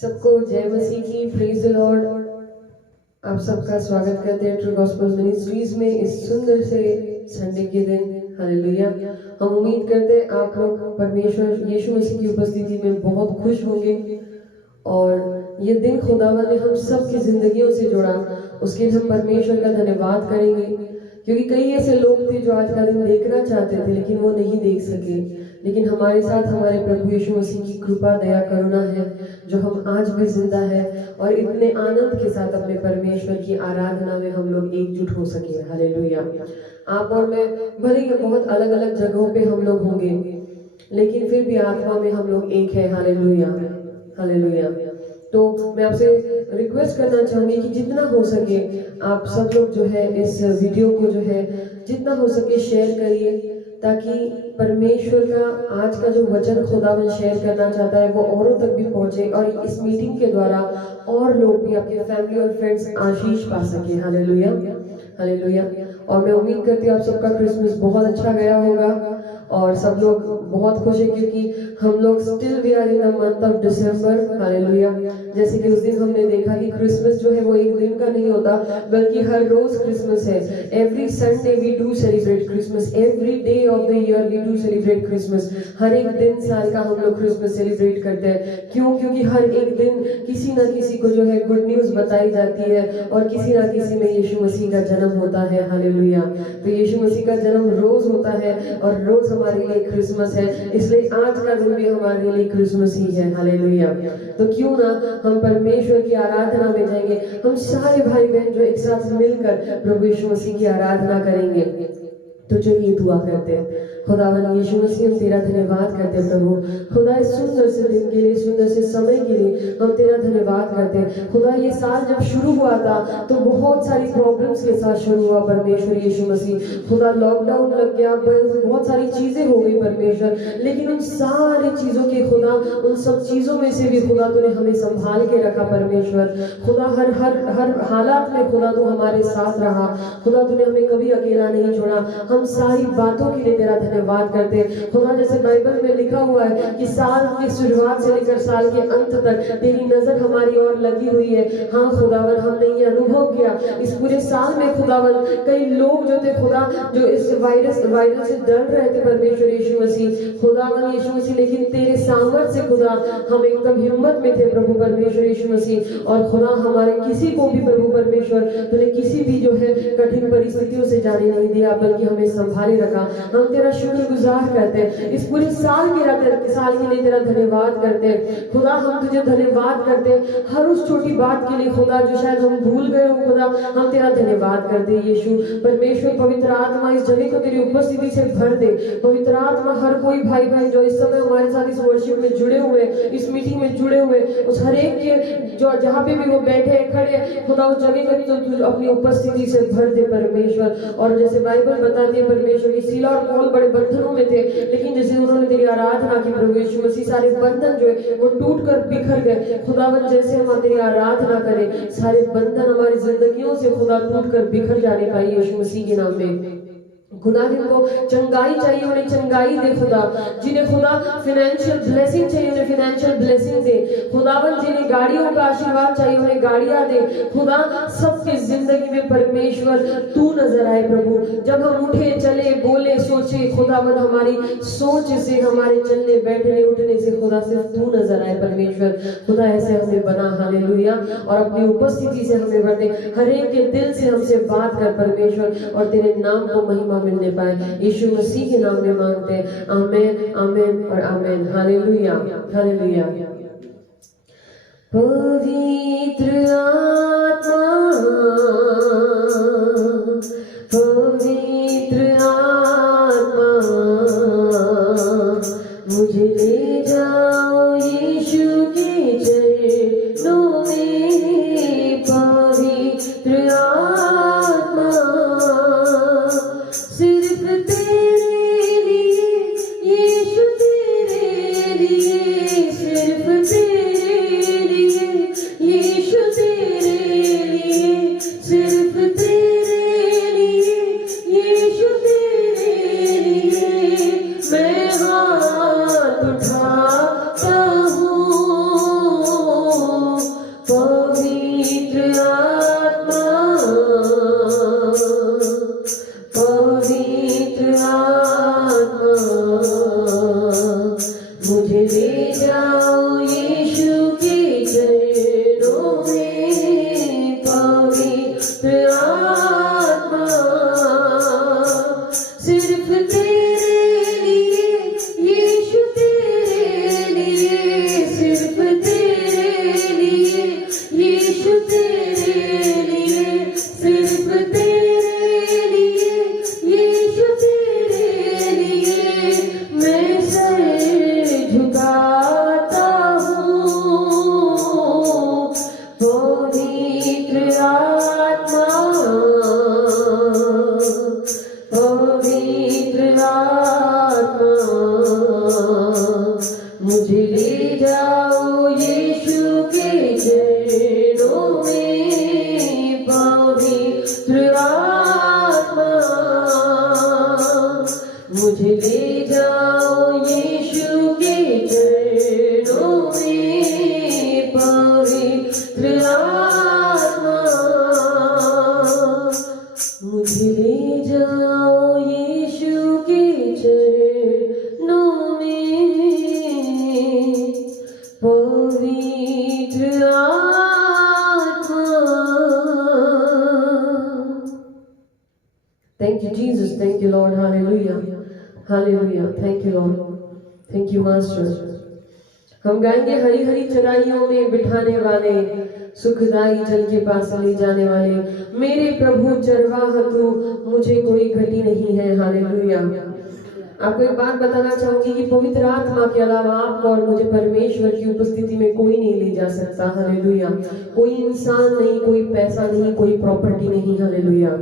सबको जय मसीह की, प्रेज द लॉर्ड। आप सबका स्वागत करते हैं ट्रू गॉस्पेल मिनिस्ट्रीज में इस सुंदर से संडे के दिन। हालेलुया। हम उम्मीद करते हैं आप लोग परमेश्वर यीशु मसीह की उपस्थिति में बहुत खुश होंगे और ये दिन खुदावन ने हम सब की जिंदगियों से जोड़ा, उसके लिए हम परमेश्वर का धन्यवाद करेंगे। क्योंकि कई ऐसे लोग थे जो आज का दिन देखना चाहते थे लेकिन वो नहीं देख सके, लेकिन हमारे साथ हमारे प्रभु यीशु मसीह की कृपा दया करुणा है जो हम आज भी जिंदा है और इतने आनंद के साथ अपने परमेश्वर की आराधना में हम लोग एकजुट हो सके। हालेलुया। आप और मैं भले ही बहुत अलग अलग जगहों पे हम लोग होंगे लेकिन फिर भी आत्मा में हम लोग एक है। Hallelujah, hallelujah. तो मैं आपसे रिक्वेस्ट करना चाहूंगी कि जितना हो सके आप सब लोग जो है इस वीडियो को जो है जितना हो सके शेयर करिए, ताकि परमेश्वर का आज का जो वचन खुदावन शेयर करना चाहता है वो औरों तक भी पहुंचे और इस मीटिंग के द्वारा और लोग भी, आपके फैमिली और फ्रेंड्स आशीष पा सके। Hallelujah, hallelujah. और मैं उम्मीद करती हूँ आप सबका क्रिसमस बहुत अच्छा गया होगा और सब लोग बहुत खुश है, क्योंकि हम लोग still we are in the month of December. Hallelujah. जैसे कि उस दिन हमने देखा कि क्रिसमस जो है वो एक दिन का नहीं होता बल्कि हर रोज क्रिसमस है। Every Sunday we do celebrate Christmas, every day of the year we do celebrate Christmas. हर एक दिन साल का हम लोग क्रिसमस सेलिब्रेट करते हैं। क्यों? क्योंकि हर एक दिन किसी ना किसी को जो है गुड न्यूज बताई जाती है और किसी ना किसी में यीशु मसीह का जन्म होता है। हालेलुया। तो यीशु मसीह का जन्म रोज होता है और रोज हमारे लिए क्रिसमस है, इसलिए आज का दिन भी हमारे लिए क्रिसमस ही है। हालेलुया। तो क्यों ना हम परमेश्वर की आराधना में जाएंगे, हम सारे भाई बहन जो एक साथ मिलकर प्रभु यीशु मसीह की आराधना करेंगे। तो चलिए दुआ करते हैं। खुदावन यीशु मसीह हम तेरा धन्यवाद करते हैं प्रभु, खुदा इस सुंदर से दिन के लिए, सुंदर से समय के लिए हम तेरा धन्यवाद करते हैं। खुदा ये साल जब शुरू हुआ था तो बहुत सारी प्रॉब्लम्स के साथ शुरू हुआ परमेश्वर यीशु मसीह। खुदा लॉकडाउन लग गया, बहुत सारी चीजें हो गई परमेश्वर, लेकिन उन सारी चीजों के खुदा, उन सब चीजों में से भी खुदा तूने हमें संभाल के रखा परमेश्वर। खुदा हर हर हर हालात में खुदा तू हमारे साथ रहा। खुदा तूने हमें कभी अकेला नहीं छोड़ा। हम सारी बातों के लिए तेरा धन्यवाद करते हैं। खुदा जैसे बाइबल में लिखा हुआ है कि साल की शुरुआत से लेकर साल के अंत तक तेरी नजर हमारी ओर लगी हुई है। हाँ खुदावन, हमने ये अनुभव किया इस पूरे साल में खुदावन, कई लोग जो थे खुदा जो इस वायरस से डर रहे थे परमेश्वर यीशु मसीह, खुदावन यीशु मसीह, लेकिन तेरे सामर्थ्य से खुदा हम एकदम हिम्मत में थे प्रभु परमेश्वर यीशु मसीह। और खुदा हमारे किसी को भी प्रभु परमेश्वर तूने किसी भी जो है कठिन परिस्थितियों से जाने नहीं दिया बल्कि हमें संभाले रखा। हम तेरा शुक्रगुजार करते हैं। इस पूरे साल के लिए तेरा धन्यवाद करते हैं खुदा। हम तुझे धन्यवाद करते हैं हर उस छोटी बात के लिए खुदा जो शायद हम भूल गए हो खुदा, हम तेरा धन्यवाद करते हैं यीशु परमेश्वर। पवित्र आत्मा इस जगह को तेरी उपस्थिति से भर दे। पवित्र आत्मा हर कोई भाई बहन जो इस समय हमारे साथ इस वर्शिप में जुड़े हुए, इस मीटिंग में जुड़े हुए, उस हर एक के जो जहाँ पे भी वो बैठे खड़े खुदा उस जगह को तो अपनी उपस्थिति से भर दे परमेश्वर। और जैसे बाइबल बताती है परमेश्वर की सीला और पौल बड़े बंधनों में थे, लेकिन जैसे उन्होंने तेरी आराधना की प्रभु यीशु मसीह, सारे बंधन जो है वो टूट कर बिखर गए। खुदावन जैसे हम तेरी आराधना करें सारे बंधन हमारी जिंदगियों से खुदा टूट कर बिखर जाने पाए यीशु मसीह के नाम में। खुदा जिनको चंगाई चाहिए उन्हें चंगाई दे खुदा, जिन्हें खुदा फाइनेंशियल ब्लेसिंग चाहिए उन्हें फाइनेंशियल ब्लेसिंग दे खुदावन, जिन्हें गाड़ियों का आशीर्वाद चाहिए उन्हें गाड़ियां दे खुदा। सबकी जिंदगी में परमेश्वर तू नजर आए प्रभु। जब हम उठे चले बोले सोचे खुदावन, हमारी सोच से, हमारे चलने बैठने उठने से खुदा सिर्फ तू नजर आए परमेश्वर। खुदा ऐसे हमें बना। हालेलुया। और अपनी उपस्थिति से हमें बढ़े, हर एक के दिल से हमसे बात कर परमेश्वर और तेरे नाम को महिमा मिलने पाए। यीशु मसीह के नाम में मांगते हैं, आमेन, आमेन और आमेन। Hallelujah, hallelujah. पवित्र आत्मा, पवित्र आत्मा, मुझे ले जाओ यीशु के चरणों में। पवित्र आत्मा सिर्फ तेरे लिए यीशु, तेरे लिए, सिर्फ तेरे लिए यीशु, तेरे लिए, सिर्फ तेरे लिए यीशु, तेरे लिए मैं हाथ उठाता हूँ। मुझे ले जाओ यीशु के चरणों में, पवित्र आत्मा सिर्फ तेरे लिए, यीशु तेरे लिए, सिर्फ तेरे लिए, यीशु तेरे लिए, सिर्फ तेरे लिए, यीशु तेरे लिए मैं सर झुकाता हूँ। पवित्र आत्मा, पवित्र आत्मा मुझे ले जाओ यीशु के चरणों में, पवित्र आत्मा मुझे ले जाओ यीशु के चरणों में, पवित्र आत्मा मुझे ले जाओ यीशु के चरणों में, पवित्र आत्मा। Thank you, Jesus. Thank you, Lord. Hallelujah. Hallelujah. Thank you, Lord. Thank you, Master. हम गाएंगे हरी हरी चराइयों में बिठाने वाले, सुखदाई जल के पास ले जाने वाले, मेरे प्रभु चरवाह तू, मुझे कोई घटी नहीं है। हालेलुया। आपको एक बात बताना चाहूंगी कि पवित्र आत्मा के अलावा आपको और मुझे परमेश्वर की उपस्थिति में कोई नहीं ले जा सकता। हालेलुया। कोई इंसान नहीं, कोई पैसा नहीं, कोई प्रॉपर्टी नहीं। हालेलुया।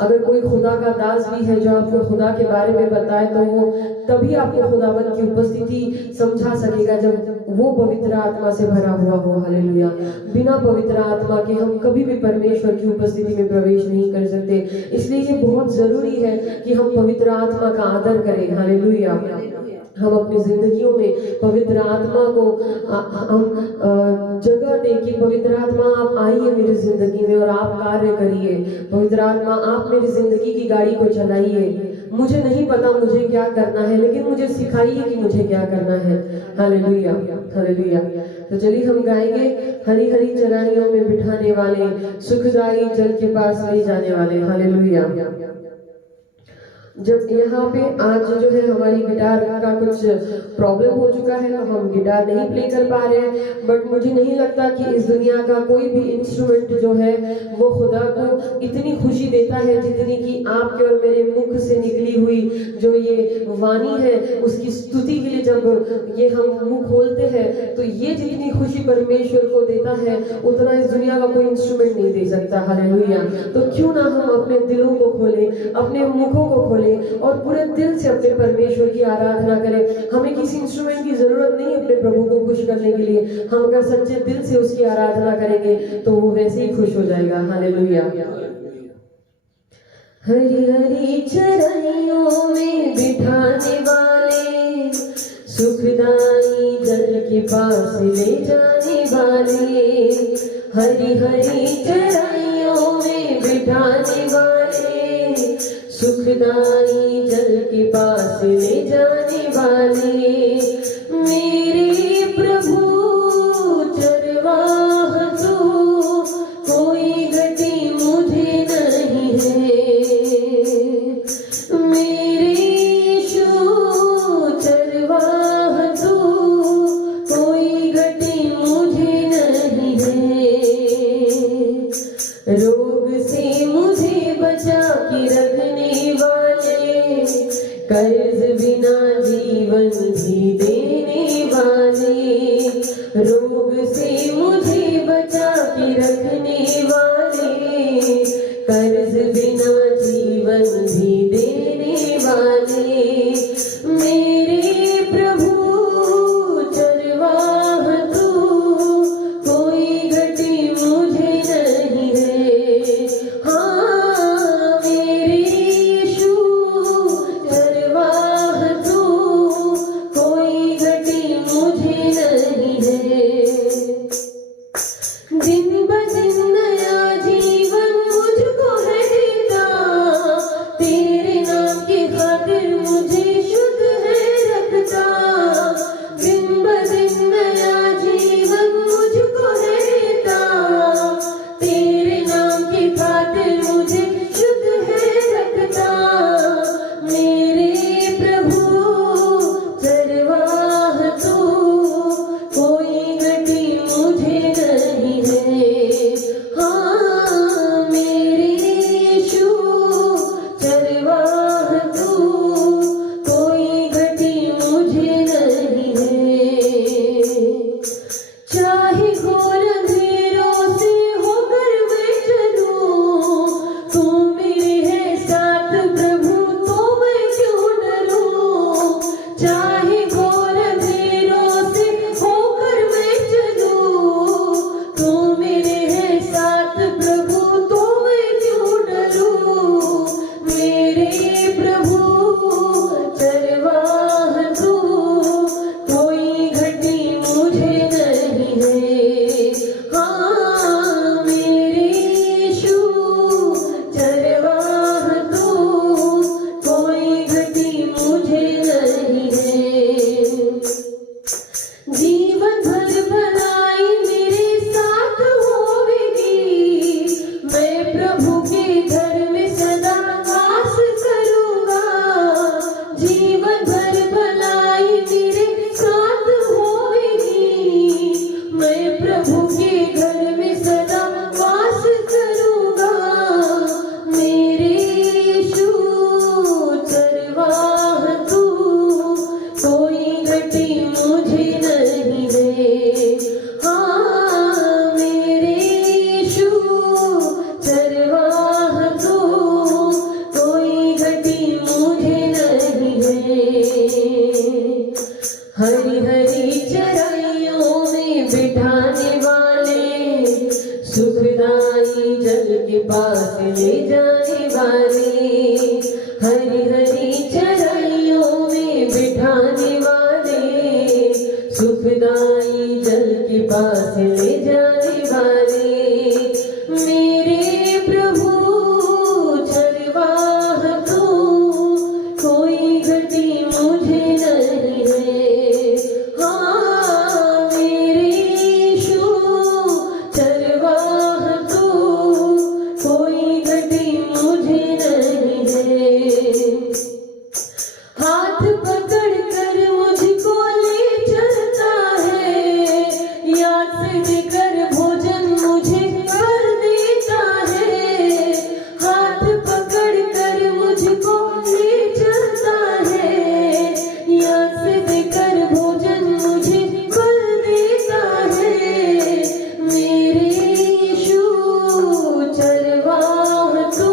अगर कोई खुदा का दास भी है जो आपको खुदा के बारे में बताए, तो वो तभी आपको खुदावंत की उपस्थिति समझा सकेगा जब वो पवित्र आत्मा से भरा हुआ हो। हालेलुया। बिना पवित्र आत्मा के हम कभी भी परमेश्वर की उपस्थिति में प्रवेश नहीं कर सकते। इसलिए ये बहुत जरूरी है कि हम पवित्र आत्मा का आदर करें। हालेलुया। हम अपनी जिंदगियों में पवित्र आत्मा को हम जगह दें कि पवित्र आत्मा आप आइए मेरी जिंदगी में और आप कार्य करिए। पवित्र आत्मा आप मेरी जिंदगी की गाड़ी को चलाइए। मुझे नहीं पता मुझे क्या करना है, लेकिन मुझे सिखाइए कि मुझे क्या करना है। हालेलुया। हालेलुया। तो चलिए हम गाएंगे हरी हरी चराइयों में बिठाने वाले, सुखदाई जल के पास ले जाने वाले। हालेलुया। जब यहाँ पे आज जो है हमारी गिटार का कुछ प्रॉब्लम हो चुका है, तो हम गिटार नहीं प्ले कर पा रहे हैं, बट मुझे नहीं लगता कि इस दुनिया का कोई भी इंस्ट्रूमेंट जो है वो खुदा को इतनी खुशी देता है जितनी कि आपके और मेरे मुख से निकली हुई जो ये वाणी है, उसकी स्तुति के लिए जब ये हम मुंह खोलते हैं, तो ये जितनी खुशी परमेश्वर को देता है उतना इस दुनिया का कोई इंस्ट्रूमेंट नहीं दे सकता। हालेलुया। तो क्यों ना हम अपने दिलों को खोलें, अपने मुखों को खोलें और पूरे दिल से अपने परमेश्वर की आराधना करें। हमें किसी इंस्ट्रूमेंट की जरूरत नहीं अपने प्रभु को खुश करने के लिए। हम अगर सच्चे दिल से उसकी आराधना करेंगे तो वो वैसे ही खुश हो जाएगा। हालेलुया। हरी हरी चराइयों में बिठाने वाले, सुखदाई जल के पास ले जाने वाले, हरी हरी चराइयों में बिठाने वाले, सुखदाई जल के पास ले जाने वाले, मेरे प्रभु चरवाह तू, कोई गति मुझे नहीं है, मेरे यीशु चरवाह तू, कोई गति मुझे नहीं है, रोग से मुझे बचा के रखने वाले, कर्ज बिना जीवन भी देने जीवन भर भलाई मेरे साथ होवेगी, मैं प्रभु के घर में सदा वास करूंगा। जीवन भर भलाई मेरे साथ होवेगी, मैं प्रभु के घर में सदा वास करूंगा। मेरे यीशु चरवाह तू, कोई घटी मुझे नहीं दे। हाँ मेरे यीशु चरवाह तू, कोई घटी मुझे नहीं दे। हरी हरी चराइयों में बिठाने वाले, सुखदाई जल के पास ले जाने वाले। हरी हरी चराइयों में बिठाने वाले, सुखदाई जल के पास ले जाने वाले। मेरे प्रभु चरवाह तू, कोई घटी मुझे नहीं है। हाँ मेरे यीशु चरवाह तू, कोई घटी मुझे नहीं है। हाथ पकड़ कर मुझको ले चलता है, याद से देकर भोजन मुझे कर देता है। हाथ पकड़ कर मुझको ले चलता है, याद से देकर भोजन मुझे कर देता है। मेरे यीशु चरवाह तू,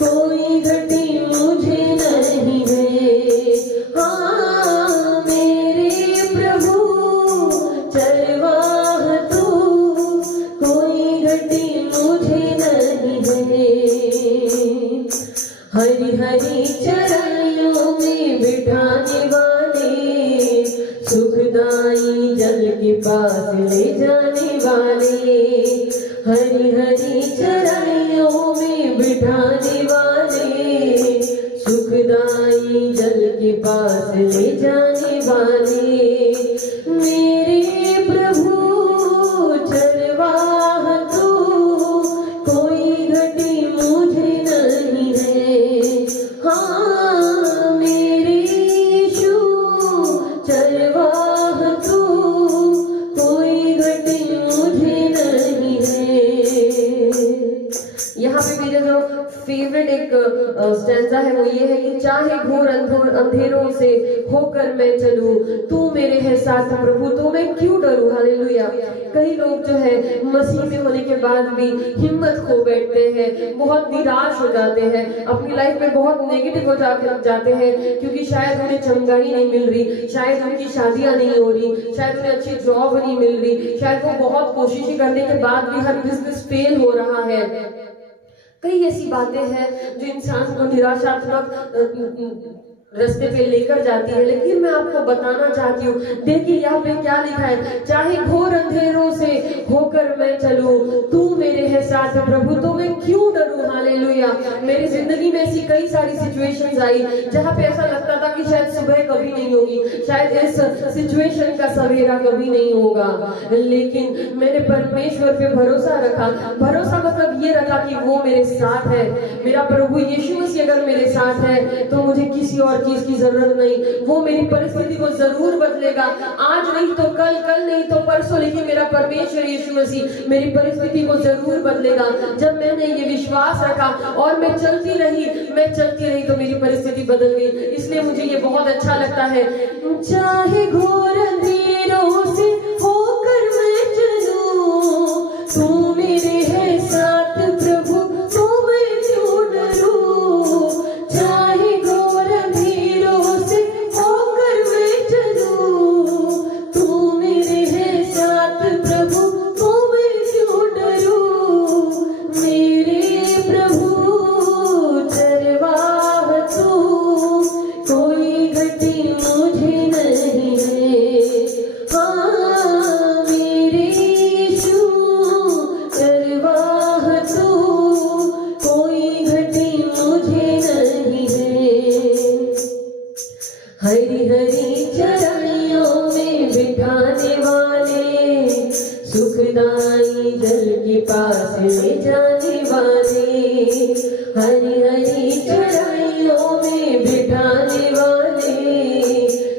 कोई घटी मुझे नहीं है। हाँ मेरे प्रभु चरवाह तू, कोई घटी मुझे नहीं है। हरी हरी चराइयों में बिठाने वाले, सुखदाई जल के पास ले जाने वाले। हरी हरी चराइयों में बिठाने वाले, सुखदाई जल के पास ले जाने वाले। मेरे प्रभु चरवाह तू, कोई घटी मुझे नहीं है। हाँ मेरे यीशु चरवाह तू, कोई घटी मुझे नहीं है। यहाँ पे मेरा जो फेवरेट एक स्टैंजा है वो ये है कि चाहे घोर अंधेरों से होकर मैं चलूं, तू मेरे है साथ प्रभु, तो मैं क्यों डरूं। हालेलुया। कई लोग जो है मसीह में होने के बाद भी हिम्मत खो बैठते हैं, बहुत निराश हो जाते हैं, अपनी लाइफ में बहुत नेगेटिव हो जाते हैं, क्योंकि शायद उन्हें चंगाई नहीं मिल रही, शायद उनकी शादियां नहीं हो रही, शायद उन्हें अच्छी जॉब नहीं मिल रही, शायद वो बहुत कोशिशें करने के बाद भी हर बिजनेस फेल हो रहा है। कई ऐसी बातें हैं जो इंसान को निराशात्मक रास्ते पे लेकर जाती है। लेकिन मैं आपको बताना चाहती हूँ, देखिए यहाँ पे क्या लिखा है, चाहे घोर अंधेरों से होकर मैं चलूं, तू मेरे है साथ प्रभु, तो मैं क्यों डरूं। हालेलुया। मेरी जिंदगी में ऐसी कई सारी सिचुएशंस आई जहाँ पे ऐसा लगता था कि शायद सुबह कभी नहीं होगी, शायद इस सिचुएशन का सवेरा कभी नहीं होगा, लेकिन मैंने परमेश्वर पे भरोसा रखा। भरोसा मतलब ये रखा कि वो मेरे साथ है, मेरा प्रभु यीशु मसीह अगर मेरे साथ है तो मुझे किसी और चीज की जरूरत नहीं। वो मेरी परिस्थिति को जरूर बदलेगा, आज नहीं तो कल, कल नहीं तो परसों, लेकिन मेरा परमेश्वर यीशु मसीह मेरी परिस्थिति को जरूर बदलेगा। जब मैंने ये विश्वास रखा और मैं चलती रही तो मेरी परिस्थिति बदल गई। इसलिए मुझे ये बहुत अच्छा लगता है, चाहे घोर अंधेरों से होकर मैं चलूं, तू मेरे है साथ प्रभु, तो मैं क्यों डरूं। चाहे घोर अंधेरों से होकर मैं चलूं, तू मेरे है साथ प्रभु, तो मैं क्यों डरूं। मेरे प्रभु चरवाह तू, कोई घटी मुझे नहीं है। बिठाने वाले, सुखदाई जल के पास ले जाने वाले, हरी हरी चढ़ाइयों में बिठाने वाले,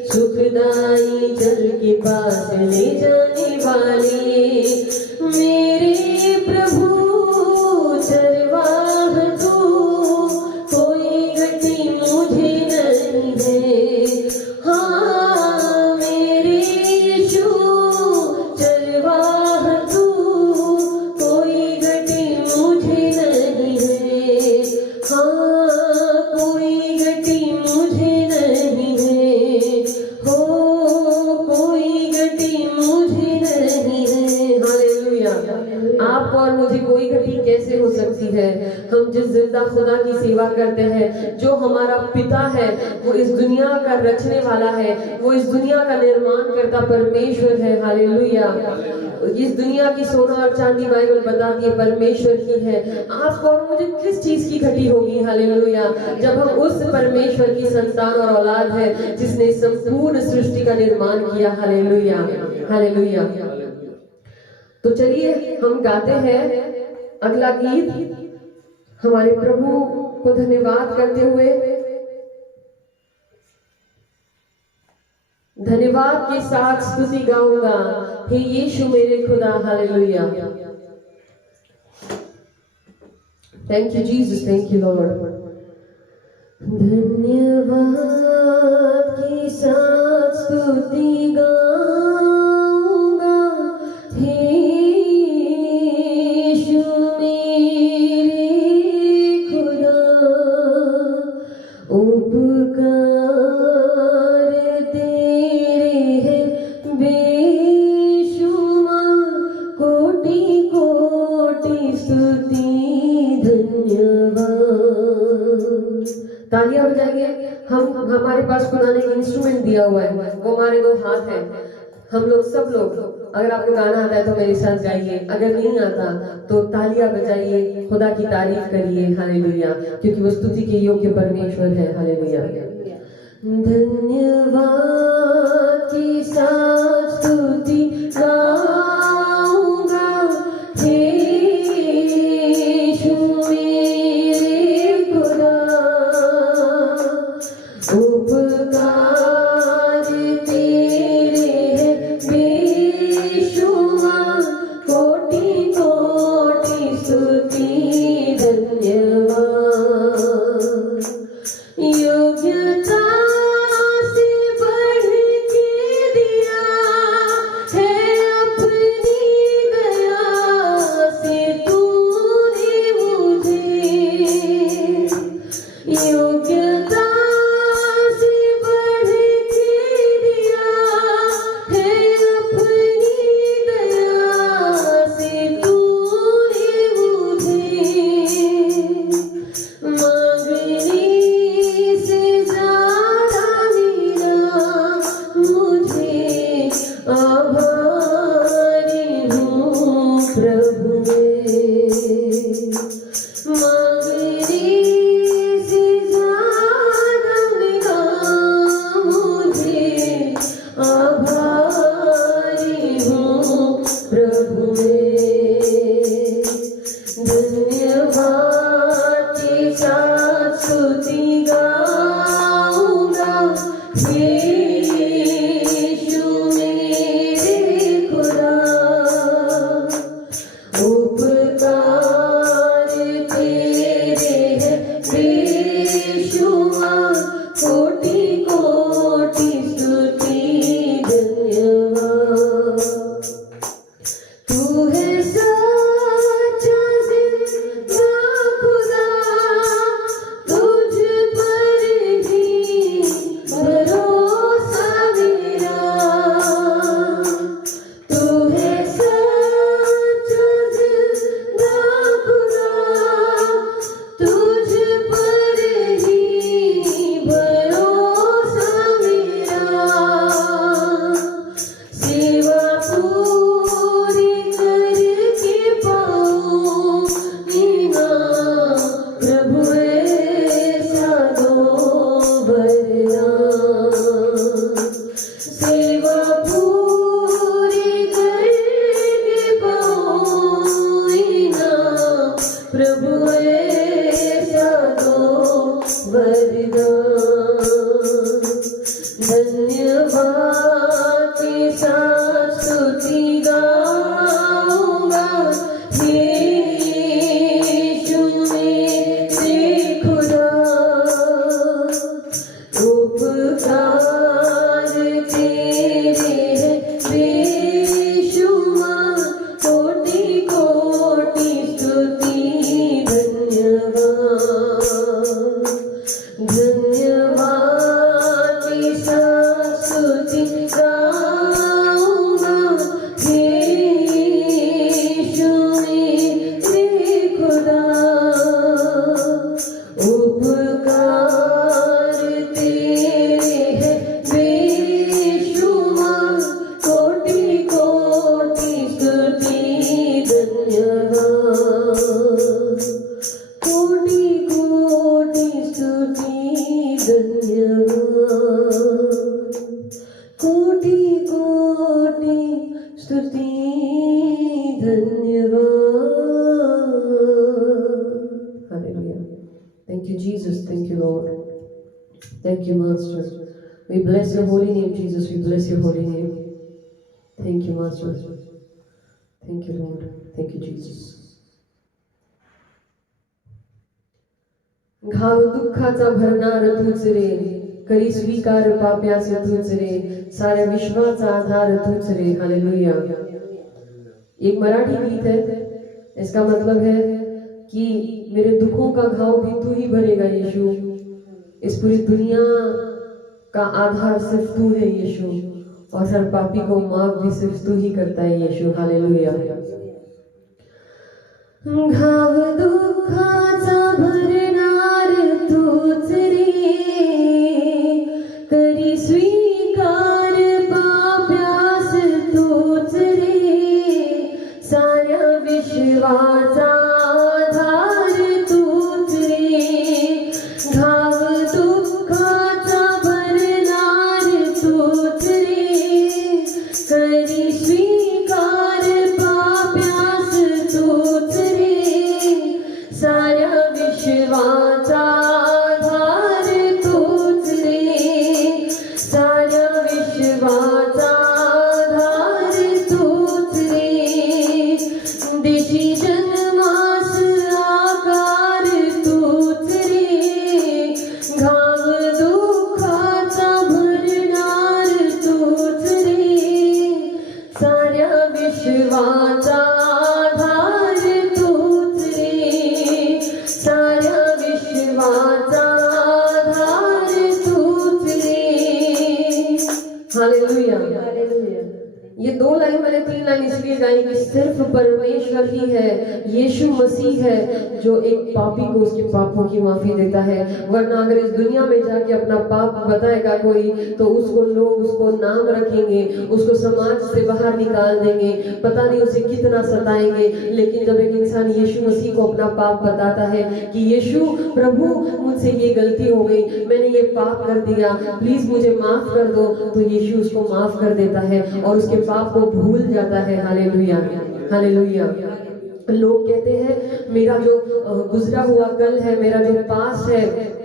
सुखदाई जल के पास ले जाने वाले, मेरे प्रभु चरवाह तू, कोई गति मुझे नहीं है। हाँ मेरे यीशु चरवाह तू, कोई गति मुझे नहीं है। हाँ कोई गति मुझे नहीं है, हो कोई गति मुझे नहीं है। हालेलुया। आप और मुझे कोई गति कैसे हो सकती है? हम जिस जिंदा खुदा की सेवा करते हैं, जो हमारा पिता है, वो इस दुनिया का रचने वाला है, वो इस दुनिया का निर्माण करता परमेश्वर है। हालेलुया। इस दुनिया की सोना और चांदी बाइबल बताती है परमेश्वर की है। आपको और मुझे किस चीज की घटी होगी? हालेलुया। जब हम उस परमेश्वर की संतान और औलाद है जिसने संपूर्ण सृष्टि का निर्माण किया। Hallelujah, hallelujah. तो चलिए हम गाते हैं अगला गीत, हमारे प्रभु को धन्यवाद करते हुए, धन्यवाद के साथ स्तुति गाऊंगा, हे यीशु मेरे खुदा। Hallelujah. Thank you Jesus, thank you Lord. धन्यवाद के साथ स्तुति गाऊंगा, हे यीशु मेरे खुदा। उपकार तेरे हैं बेशुमार, कोटि कोटि स्तुति धन्यवाद। तालियां बजाएंगे हम। हमारे पास खुदा ने एक इंस्ट्रूमेंट दिया हुआ है, वो हमारे दो हाथ हैं। हम लोग सब लोग, अगर आपको गाना आता है तो मेरे साथ गाइए, अगर नहीं आता तो तालियां बजाइए, खुदा की तारीफ करिए। हालेलुया, क्योंकि वो स्तुति के योग्य परमेश्वर है। हालेलुया। धन्यवाद के साथ स्तुति गाऊंगा, हे यीशु मेरे खुदा। उपकार तेरे हैं बेशुमार, कोटि कोटि स्तुति धन्यवाद। योग्यता से बढ़ के दिया है, अपनी दया से तूने मुझे। योग्यता हे यीशु मेरे स्तुति धन्यवाद। Hallelujah. Thank you, Jesus. Thank you, Lord. Thank you, Master. We bless your holy name, Jesus. We bless your holy name. Thank you, Master. Thank you, Lord. Thank you, Jesus. घाव दुःखाचा भरणार तूच रे, करी स्वीकार पाप्याचे तूच रे, साऱ्या विश्वाचा आधार तूच रे। हालेलुया। एक मराठी गीत है, इसका मतलब है कि मेरे दुखों का घाव भी तू ही भरेगा यीशु, इस पूरी दुनिया का आधार सिर्फ तू है यीशु, और हर पापी को माफ भी सिर्फ तू ही करता है यीशु। हालेलुया। घाव दुःखाचा भरणार तूच रे, करी स्वीकार पाप्यास तूच रे, साऱ्या विश्वाचा आधार तूच रे। घाव दुःखाचा भरणार तूच रे, करी स्वीकार पाप्यास तूच रे, साऱ्या विश्वाचा आधार तूच रे, साऱ्या विश्वाचा आधार तूच रे। देशी जन्मास आकार तूच रे, घाव दुःखाचा भरणार तूच रे, साऱ्या विश्वाचा आधार तूच रे, साऱ्या विश्वाचा आधार तूच रे। हालेलुया। ये दो लाइन मैंने 3 लाइन इसलिए गाई कि सिर्फ परमेश्वर ही है, यीशु मसीह है जो एक पापी को उसके पापों की माफी देता है। वरना अगर इस दुनिया में जाके अपना पाप बताएगा कोई, तो उसको लोग उसको नाम रखेंगे, उसको समाज से बाहर निकाल देंगे, पता नहीं उसे कितना सताएंगे। लेकिन जब एक इंसान यीशु मसीह को अपना पाप बताता है कि यीशु प्रभु मुझसे ये गलती हो गई, मैंने ये पाप कर दिया, प्लीज मुझे माफ कर दो, तो यीशु उसको माफ कर देता है और उसके पाप को भूल जाता है। हालेलुया। हालेलुया। लोग कहते हैं मेरा जो गुजरा हुआ कल है, मेरा जो पास है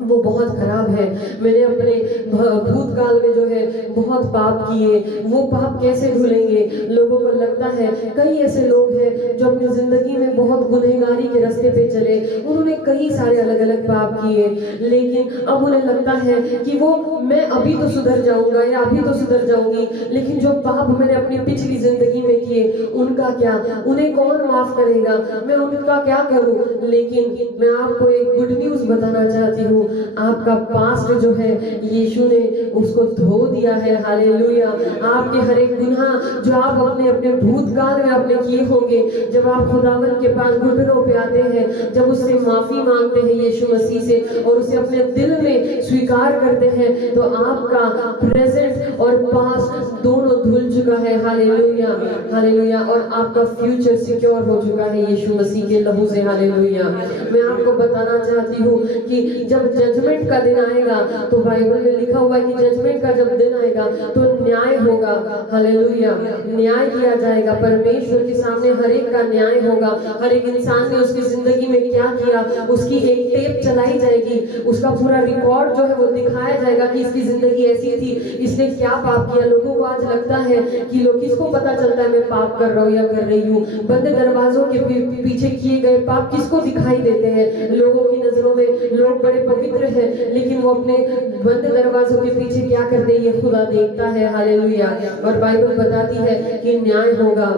वो बहुत खराब है, मैंने अपने भूतकाल में जो है बहुत पाप किए, वो पाप कैसे भूलेंगे। लोगों को लगता है, कई ऐसे लोग हैं जो अपनी जिंदगी में बहुत गुनहगारी के रास्ते पे चले, उन्होंने कई सारे अलग अलग पाप किए, लेकिन अब उन्हें लगता है कि वो मैं अभी तो सुधर जाऊंगा या अभी तो सुधर जाऊंगी, लेकिन जो पाप मैंने अपनी पिछली जिंदगी में किए उनका क्या, उन्हें कौन माफ करेगा, मैं उनका क्या करूं। लेकिन मैं आपको एक गुड न्यूज बताना चाहती हूँ, आपका पास्ट जो है यीशु ने उसको धो दिया है। हालेलुया। आपके हर एक गुनाह जो आप अपने अपने भूतकाल में आपने किए होंगे, जब आप खुदावंद के पास घुटनों पे आते हैं, जब उससे माफी मांगते हैं यीशु मसीह से और उसे अपने दिल में स्वीकार करते हैं, तो आपका प्रेजेंट और पास्ट दोनों धुल चुका है। हालेलुया। हालेलुया। और आपका फ्यूचर सिक्योर हो चुका है यीशु मसीह के लहू से। हालेलुया। मैं आपको बताना चाहती हूँ कि जब जजमेंट का दिन आएगा, तो बाइबल में लिखा हुआ है कि जजमेंट का जब दिन आएगा तो न्याय होगा। हालेलुया। न्याय किया जाएगा, परमेश्वर के सामने हर एक का न्याय होगा। हर एक इंसान ने उसकी जिंदगी में क्या किया, उसकी एक टेप चलाई जाएगी, उसका पूरा रिकॉर्ड जो है वो दिखाया जाएगा कि इसकी जिंदगी ऐसी थी, इसने क्या पाप किया। लोगों को आज लगता है कि लोग किसको पता चलता है मैं पाप कर रहा हूँ या कर रही हूँ। बंद दरवाजों के पीछे किए गए पाप किसको दिखाई देते हैं। लोगों की नजरों में लोग बड़े पवित्र है, लेकिन वो अपने बंद दरवाजों के पीछे क्या करते हैं ये खुदा देखता है। हालेलुया। और बाइबल बताती है कि न्याय होगा,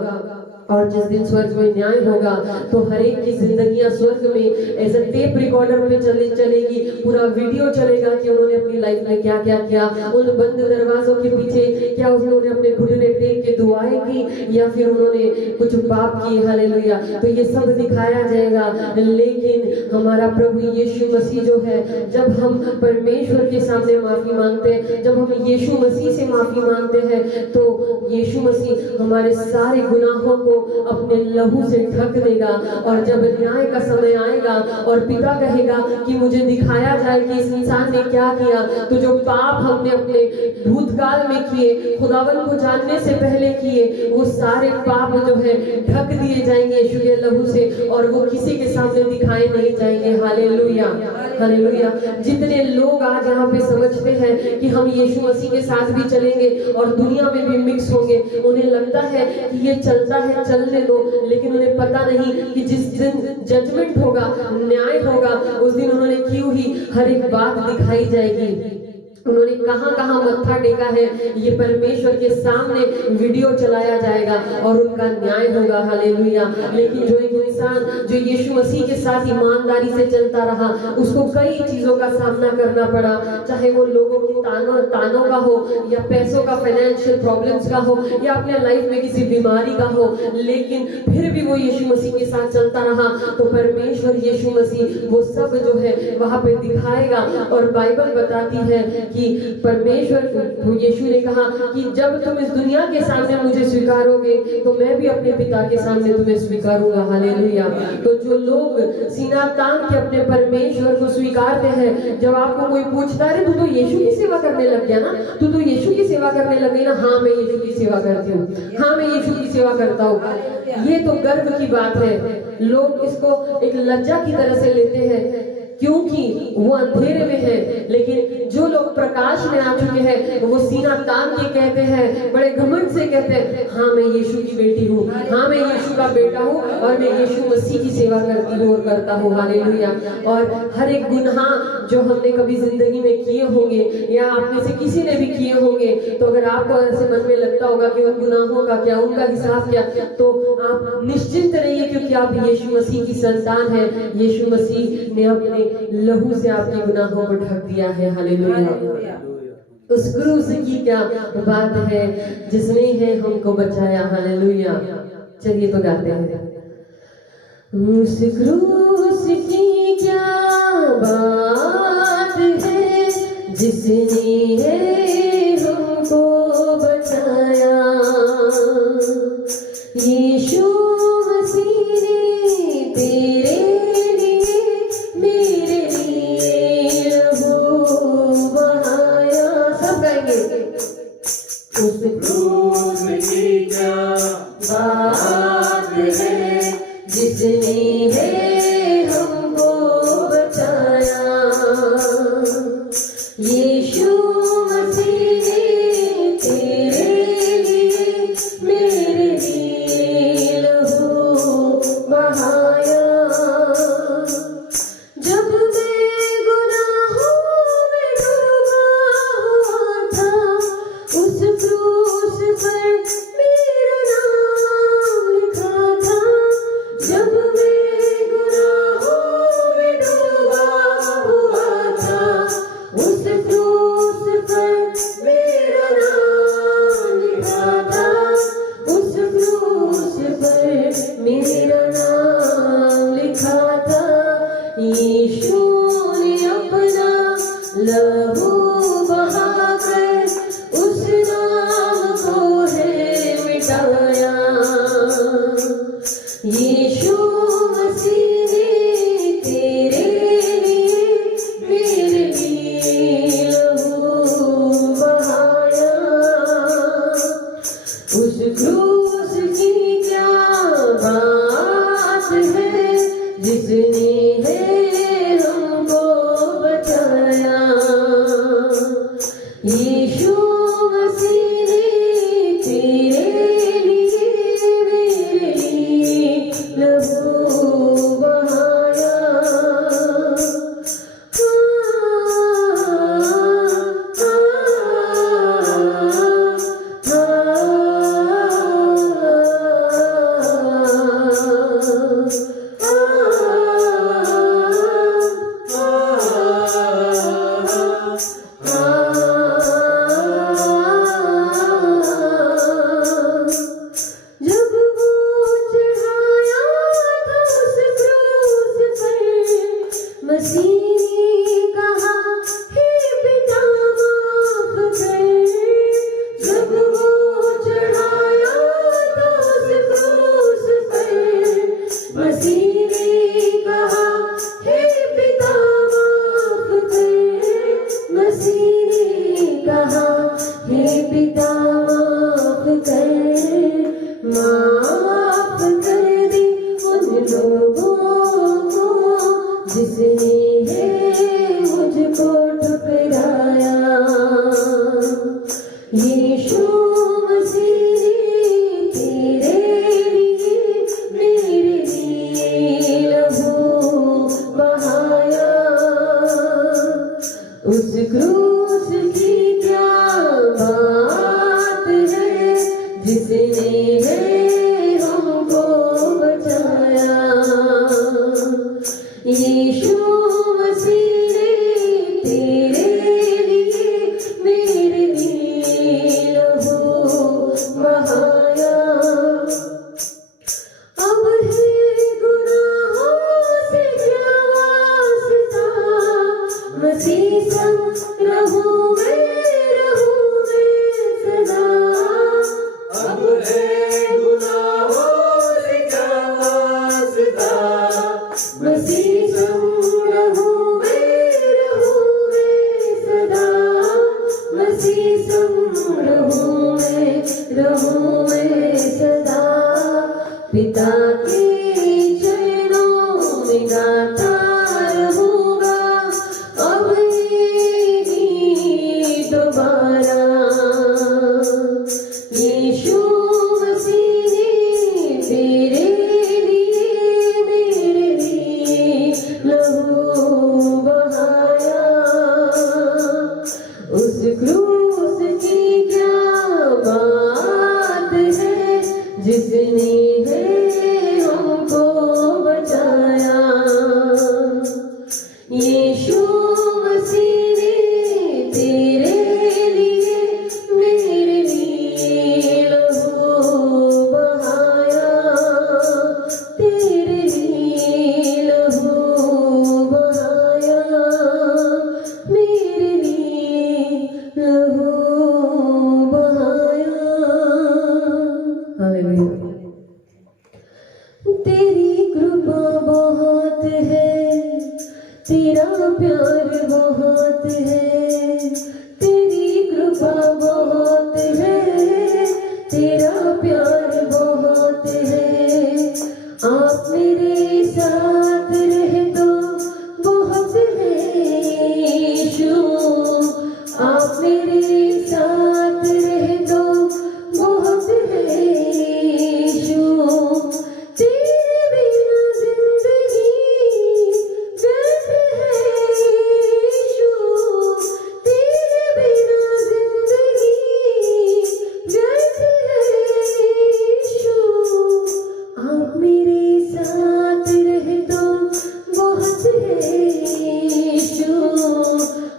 और जिस दिन स्वर्ग में न्याय होगा तो हर एक की जिंदगियां स्वर्ग में ऐसा टेप रिकॉर्डर पे चलेगी, पूरा वीडियो चलेगा कि उन्होंने अपनी लाइफ में क्या क्या किया। उन बंद दरवाजों के पीछे क्या उन्होंने अपने घुटने टेक के दुआएं की या फिर उन्होंने कुछ पाप किए। हालेलुया। तो ये सब दिखाया जाएगा। लेकिन हमारा प्रभु यीशु मसीह जो है, जब हम परमेश्वर के सामने माफी मांगते हैं, जब हम यीशु मसीह से माफी मांगते हैं, तो यीशु मसीह हमारे सारे गुनाहों को अपने लहू से ढक देगा। और जब न्याय का समय आएगा और पिता कहेगा कि मुझे दिखाया जाए कि इस इंसान ने क्या किया, तो जो पाप हमने अपने भूतकाल में किए, खुदावन को जानने से पहले किए, वो सारे पाप जो है ढक दिए जाएंगे यीशु के लहू से, और वो किसी के सामने दिखाए नहीं जाएंगे। Hallelujah, hallelujah. जितने लोग आज यहाँ पे समझते हैं कि हम यीशु मसीह के साथ भी चलेंगे और दुनिया में भी मिक्स होंगे, उन्हें लगता है कि ये चलता है, चलने दो, लेकिन उन्हें पता नहीं कि जिस दिन जजमेंट होगा, न्याय होगा, उस दिन उन्होंने की हुई हर एक बात दिखाई जाएगी। उन्होंने कहां कहां मत्था टेका है, ये परमेश्वर के सामने वीडियो चलाया जाएगा और उनका न्याय होगा। हालेलुया। लेकिन जो एक इंसान जो यीशु मसीह के साथ ईमानदारी से चलता रहा, उसको कई चीजों का सामना करना पड़ा, चाहे वो लोगों की तानों का हो, या पैसों का, फाइनेंशियल प्रॉब्लम्स का हो, या अपने लाइफ में किसी बीमारी का हो, लेकिन फिर भी वो यीशु मसीह के साथ चलता रहा, तो परमेश्वर यीशु मसीह वो सब जो है वहां पे दिखाएगा। और बाइबल बताती है कि परमेश्वर यीशु ने कहा कि जब तुम इस दुनिया के सामने मुझे स्वीकारोगे, तो मैं भी अपने पिता के सामने तुम्हें स्वीकारूंगा। हालेलुया। तो जो लोग सीना तान के अपने परमेश्वर को स्वीकारते हैं, जब आपको कोई पूछता है, तू तो यीशु की सेवा करने लग गया ना, तू तो यीशु की सेवा करने लग गई ना, हाँ मैं यीशु की सेवा करती हूँ, हाँ मैं यीशु की सेवा करता हूँ, ये तो गर्व की बात है। लोग इसको एक लज्जा की तरह से लेते हैं क्योंकि वो अंधेरे में है, लेकिन जो लोग प्रकाश में आ चुके हैं वो सीना तान के कहते हैं, बड़े घमंड से कहते हैं, हाँ मैं यीशु की बेटी हूँ, हाँ मैं यीशु का बेटा हूँ, और मैं यीशु मसीह की सेवा करती हूँ और करता हूँ। हालेलुया। और हर एक गुनाह जो हमने कभी जिंदगी में किए होंगे, या आप में से किसी ने भी किए होंगे, तो अगर आपको ऐसे मन में लगता होगा कि उन गुनाहों का क्या, उनका हिसाब क्या, तो आप निश्चिंत रहिए, क्योंकि आप यीशु मसीह की संतान है। यीशु मसीह ने अपने लहू से आपके गुनाहों को ढक दिया है। हालेलुया। उस क्रूस की क्या बात है जिसने है हमको बचाया। हालेलुया। चलिए तो गाते हैं। उस क्रूस की क्या बात है जिसने है हमको बचाया। यीशु मसीह ने तेरे लिए मेरे लिए लहू बहाया। सब गाएंगे। उस क्रूस की क्या बात है जिसने है हमको बचाया। यीशु मसीह ने तेरे लिए मेरे लिए लहू बहाया। जब मैं गुनाहों में डूबा हुआ था, उस क्रूस पर मेरा नाम लिखा था। जब मैं गुनाहों में डूबा हुआ था, उस क्रूस पर मेरा नाम लिखा था। उस क्रूस पर मेरा नाम लिखा था। यीशु ने अपना लहू बहाकर उस नाम को है मिटाया। यीशु मसीह ने तेरे लिए मेरे लिए लहू बहाया। उस क्रूस की क्या बात है जिसने है हमको बचाया। यीशु मसीह ने तेरे लिए मेरे लिए लहू बहाया। जिसने है हमको बचाया। यीशु मसीह ने तेरे लिए मेरे लिए लहू बहाया। अब है गुनाहों से क्या वास्ता, मसीह संग रहूं मैं सदा। अब है गुनाहों से क्या वास्ता, मसीह संग रहूं मैं सदा। मसीह संग रहूं मैं सदा। पिता के चरणों में गाता रहूंगा अब ये गीत दोबारा। यीशु मसीह ने तेरे लिए मेरे लिए लहू बहाया। उस क्रूस की क्या बात है, जिसने है हमको बचाया। यीशु मसीह ने तेरे लिए मेरे लिए लहू बहाया। तेरे लिए लहू बहाया। मेरे लिए लहू बहाया। हालेलुया। तेरी कृपा बहुत है, तेरा प्यार बहुत है। तेरी कृपा बहुत है, तेरा प्यार बहुत है। आप मेरे साथ रहे तो बहुत है यीशु। आप मेरे साथ रहे तो बहुत है यीशु। तेरे बिना जिंदगी व्यर्थ है यीशु। तेरे बिना जिंदगी व्यर्थ है यीशु। आप मेरे साथ रहे तो बहुत है यीशु।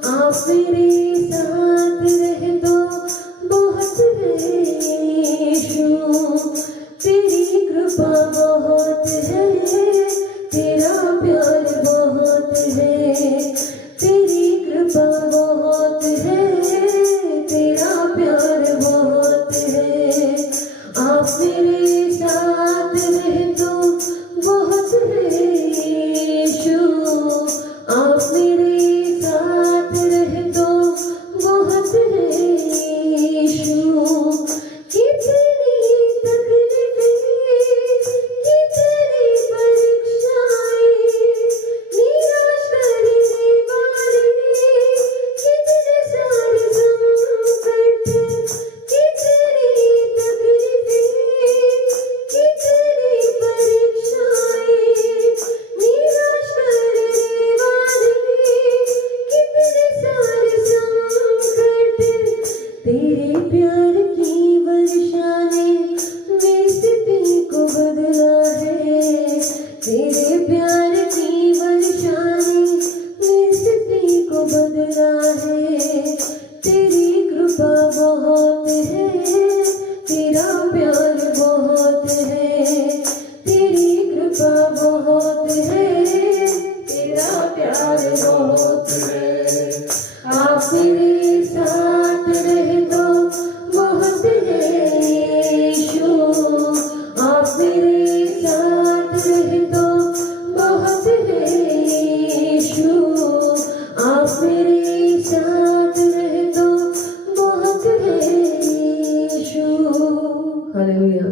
आप मेरे साथ रहे तो बहुत है यीशु। तेरी कृपा बहुत है, तेरा प्यार बहुत है। तेरी कृपा बहुत है, तेरा प्यार बहुत है। आप मेरे साथ रहे तो बहुत है यीशु। आप मेरे साथ रहे तो बहुत है यीशु। कितनी तकलीफें, कितनी परीक्षाएं, निराश करने वाले कितने सारे संकट। कितनी तकलीफें, कितनी परीक्षाएं, निराश करने वाले कितने सारे संकट। तेरे प्यार की वर्षा ने मेरी स्थिति को बदला है। तेरे प्यार की वर्षा ने मेरी स्थिति को बदला है। तेरी कृपा बहुत है, तेरा प्यार बहुत है। तेरी कृपा बहुत है, तेरा प्यार बहुत है। आप मेरे साथ रहे तो बहुत है यीशु। आप मेरे साथ रहे तो बहुत है यीशु। आप मेरे साथ रहे तो बहुत है यीशु। हालेलुया।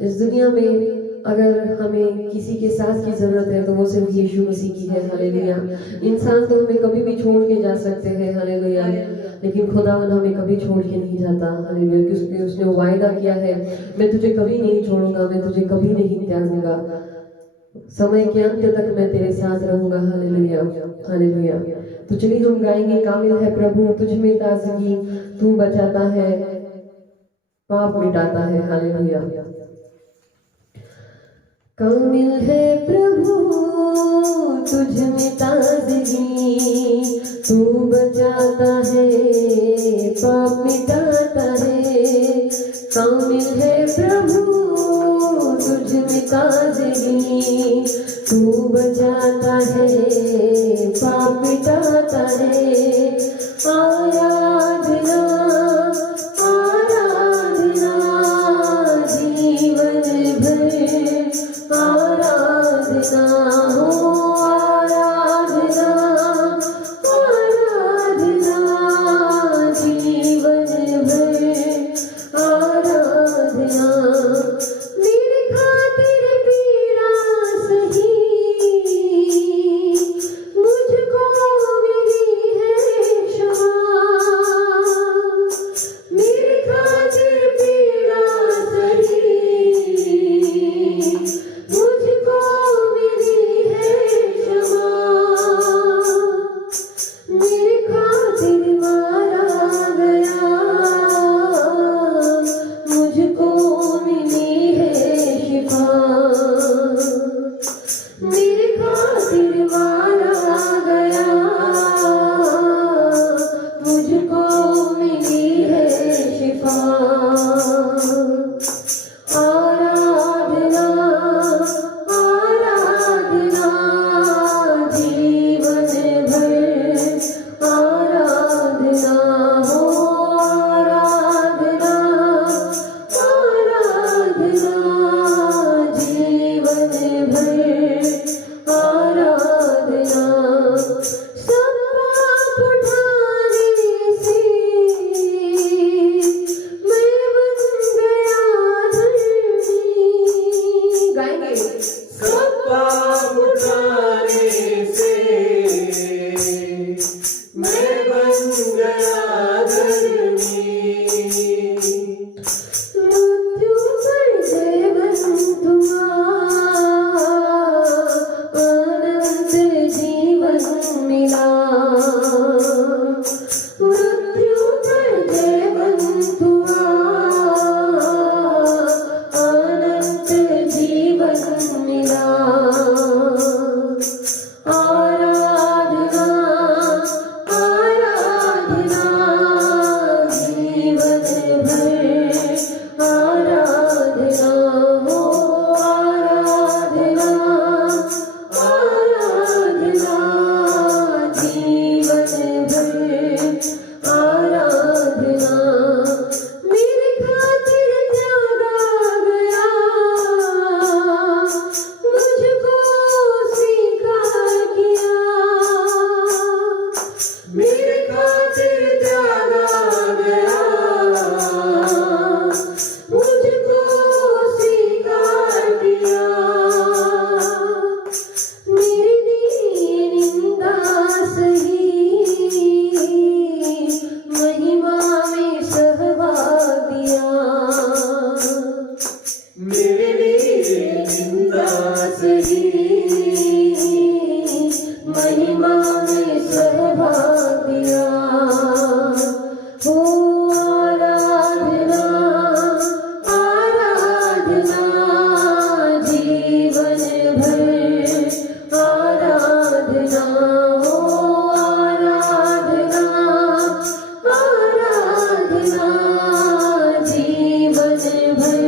इस दुनिया में अगर हमें किसी के साथ की जरूरत है तो वो सिर्फ यीशु मसीह की है। हालेलुया। इंसान तो हमें कभी भी छोड़ के जा सकते हैं। हालेलुया। लेकिन खुदावन हमें कभी छोड़ के नहीं जाता। हालेलुया। क्योंकि उसने वायदा किया है, मैं तुझे कभी नहीं छोड़ूंगा, मैं तुझे कभी नहीं त्यागूंगा, समय के अंत तक मैं तेरे साथ रहूंगा। हालेलुया। हालेलुया। तो चलिए हम गाएंगे, कामिल है प्रभु तुझ में ताजगी, तू बचाता है पाप मिटाता है। हालेलुया। कामिल है प्रभु तुझ में ताजगी, तू बचाता है पाप मिटाता है। कामिल है प्रभु तुझ में ताजगी, तू बचाता है पाप मिटाता है। आराधना आराधना जीवन भर आराधना हो, आराधना आराधना जीवन भर आराधना। मेरे खातिर पीड़ा सही मुझको मिली है क्षमा। मेरे खातिर पीड़ा सही मुझको मिली है क्षमा। मेरे खातिर मारा गया मुझको मिली है शिफा। मेरे खातिर मारा गया मुझको मिली है शिफा। आराधना आराधना जीवन भर आराधना हो, आराधना आराधना जीवन भर आराधना। सब पाप उठाने से मैं बन गया धर्मी। गाएंगे। सब पाप उठाने से मैं बन गया धर्मी। मृत्यु पर जय बंधुआ अनंत जीवन मिला। मृत्यु पर जय बंधुआ अनंत जीवन मिला। आराधना आराधना जीवन भर आराधना हो, आराधना आराधना जीवन भर आराधना। मेरे खातिर त्यागा गया मुझको स्वीकार किया। मेरे खातिर त्यागा गया मुझको स्वीकार किया। मेरी निंदा सही महिमा में सहभाग दिया। मेरे निंदा सही महिमा में सहभाग दिया। हो आराधना आराधना जीवन भर आराधना हो, आराधना आराधना जीवन भर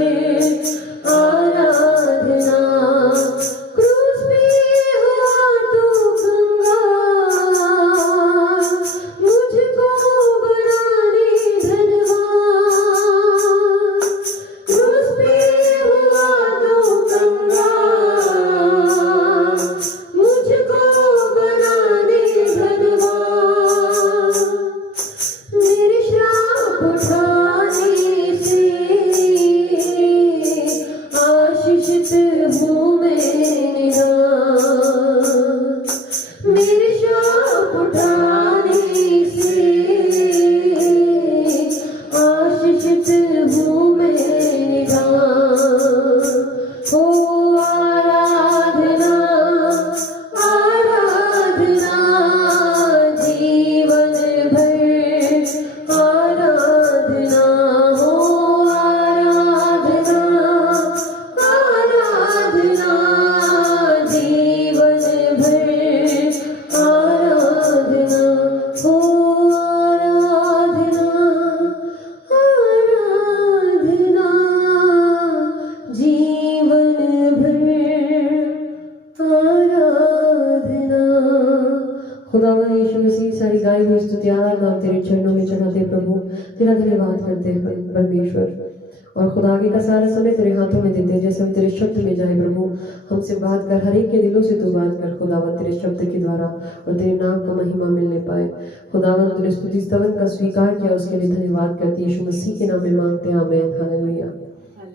यीशु मसीह सारी गाई हुई स्तुतियां नाम तेरे चरणों में चढ़ाते हैं प्रभु, तेरा धन्यवाद करते हैं परमेश्वर। और खुदा आगे का सारा समय तेरे हाथों में देते हैं, जैसे हम तेरे शब्द में जाए प्रभु, हमसे बात कर, हर एक के दिलों से तू बात कर खुदावन तेरे शब्द के द्वारा, और तेरे नाम को महिमा मिलने पाए। खुदावन तेरे स्तुति स्तवन का स्वीकार किया, उसके लिए धन्यवाद करते हैं, यीशु मसीह के नाम में मांगते हैं, आमीन हालेलुया।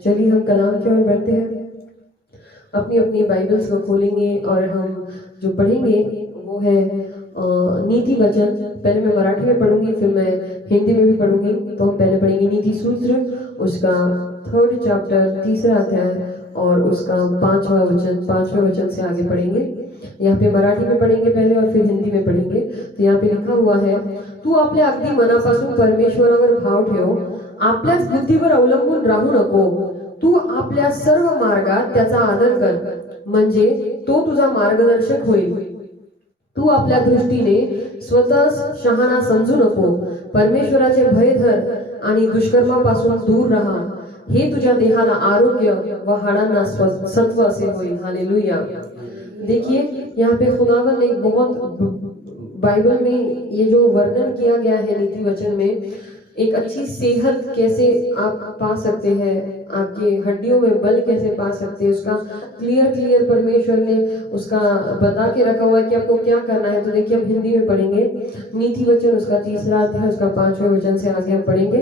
चलिए हम कलाम की ओर बढ़ते हैं, अपनी अपनी बाइबल्स को खोलेंगे और हम जो पढ़ेंगे वो है नीति वचन। पहले मैं मराठी में पढ़ूंगी, फिर मैं हिंदी में भी पढ़ूंगी। तो हम पहले पढ़ेंगे नीति सूत्र, उसका 3rd चैप्टर 3रा अध्याय और उसका 5वें वचन से आगे पढ़ेंगे। यहाँ पे मराठी में पढ़ेंगे पहले और फिर हिंदी में पढ़ेंगे। तो यहाँ पे लिखा हुआ है, तू आपल्या अगदी मनापासून परमेश्वरावर भाव ठेव, आपल्याच बुद्धीवर अवलंबून राहू नको, तू आपल्या सर्व मार्गात त्याचा आदर कर, म्हणजे तो तुझा मार्गदर्शक होईल। तू आपल्या दृष्टीने स्वतःच शहाणा समजू नको, परमेश्वराचे भय धर आणि दुष्कर्मापासून दूर राहा, हे तुझ्या देहाला आरोग्य व हाडांना सत्व असे होईल। हालेलुया। देखिए यहाँ पे खुदावन ने एक बहुत बाइबल में ये जो वर्णन किया गया है नीति वचन में, एक अच्छी सेहत कैसे आप पा सकते हैं, आपके हड्डियों में बल कैसे पा सकते हैं, उसका क्लियर परमेश्वर ने उसका बता के रखा हुआ है कि आपको क्या करना है। तो देखिए हम हिंदी में पढ़ेंगे नीति वचन, उसका 3रा अध्याय, उसका 5वें वचन से आगे हम पढ़ेंगे।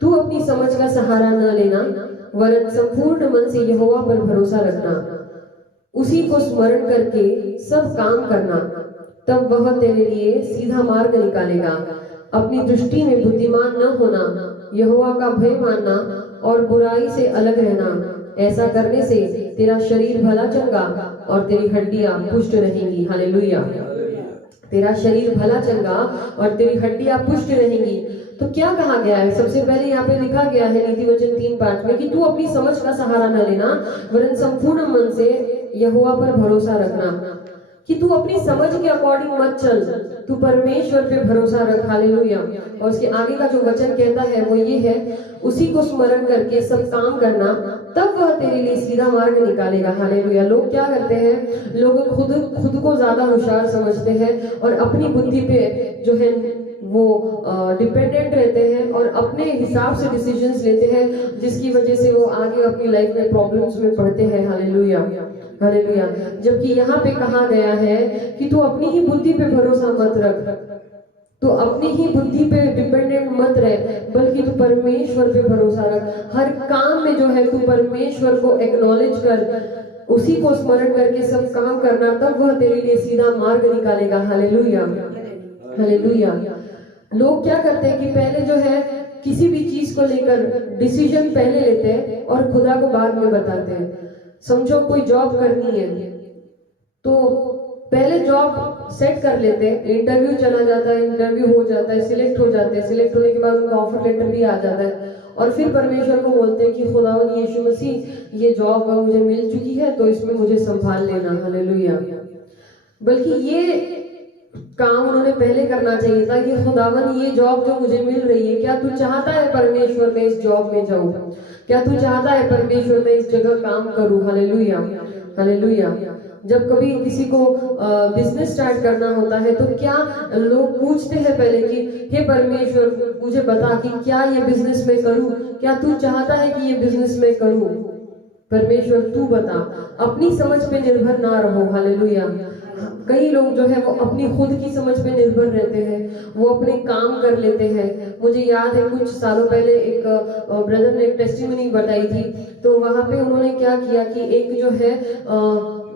तू अपनी समझ का सहारा न लेना, वरन संपूर्ण मन से यहोवा पर भरोसा रखना, उसी को स्मरण करके सब काम करना, तब वह तेरे लिए सीधा मार्ग निकालेगा। अपनी दृष्टि में बुद्धिमान न होना, यहोवा का भय मानना और बुराई से अलग रहना, ऐसा करने से तेरा शरीर भला चंगा और तेरी हड्डियां पुष्ट रहेंगी। हालेलुया। तेरा शरीर भला चंगा और तेरी हड्डियां पुष्ट रहेंगी। तो क्या कहा गया है? सबसे पहले यहाँ पे लिखा गया है नीति वचन 3:5 में कि तू अपनी समझ का सहारा न लेना, वरन संपूर्ण मन से यहोवा पर भरोसा रखना, कि तू अपनी समझ के अकॉर्डिंग मत चल, तू परमेश्वर पे भरोसा रख। हालेलुया। और उसके आगे का जो वचन कहता है वो ये है, उसी को स्मरण करके सब काम करना, तब वह तेरे लिए सीधा मार्ग निकालेगा। हालेलुया। लोग क्या करते हैं, लोग खुद को ज्यादा होशियार समझते हैं और अपनी बुद्धि पे जो है वो डिपेंडेंट रहते हैं और अपने हिसाब से डिसीजंस लेते हैं, जिसकी वजह से वो आगे अपनी लाइफ में प्रॉब्लम्स में पड़ते हैं। Hallelujah hallelujah. जबकि यहाँ पे कहा गया है कि तू अपनी ही बुद्धि पे भरोसा मत रख, तो अपनी ही बुद्धि पे डिपेंडेंट मत रह, बल्कि तू परमेश्वर पे भरोसा रख। हर काम में जो है तू परमेश्वर को एक्नॉलेज कर, उसी को स्मरण करके सब काम करना, तब वह तेरे लिए सीधा मार्ग निकालेगा। Hallelujah hallelujah. लोग क्या करते हैं कि पहले जो है किसी भी चीज को लेकर डिसीजन पहले लेते हैं और खुदा को बाद में बताते हैं। समझो कोई जॉब करनी है तो पहले जॉब सेट कर लेते हैं, इंटरव्यू चला जाता है, इंटरव्यू हो जाता है, सिलेक्ट हो जाते हैं, सिलेक्ट होने के बाद उनका ऑफर लेटर भी आ जाता है और फिर परमेश्वर को बोलते हैं कि खुदावन यीशु मसीह ये जॉब मुझे मिल चुकी है तो इसमें मुझे संभाल लेना। हालेलुया। बल्कि ये काम उन्होंने पहले करना चाहिए था कि खुदावन ये जॉब जो मुझे मिल रही है, क्या तू चाहता है परमेश्वर मैं इस जॉब में जाऊं, क्या तू चाहता है परमेश्वर मैं इस जगह काम करूं। Hallelujah hallelujah. जब कभी किसी को बिजनेस स्टार्ट करना होता है तो क्या लोग पूछते हैं पहले कि हे परमेश्वर मुझे बता कि क्या ये बिजनेस मैं करूं, क्या तू चाहता है कि ये बिजनेस मैं करूं। परमेश्वर तू बता, अपनी समझ पे निर्भर ना रहो। हालेलुया। कई लोग जो है वो अपनी खुद की समझ पे निर्भर रहते हैं, वो अपने काम कर लेते हैं। मुझे याद है कुछ सालों पहले एक ब्रदर ने एक टेस्टिमनी बताई थी, तो वहां पे उन्होंने क्या किया कि एक जो है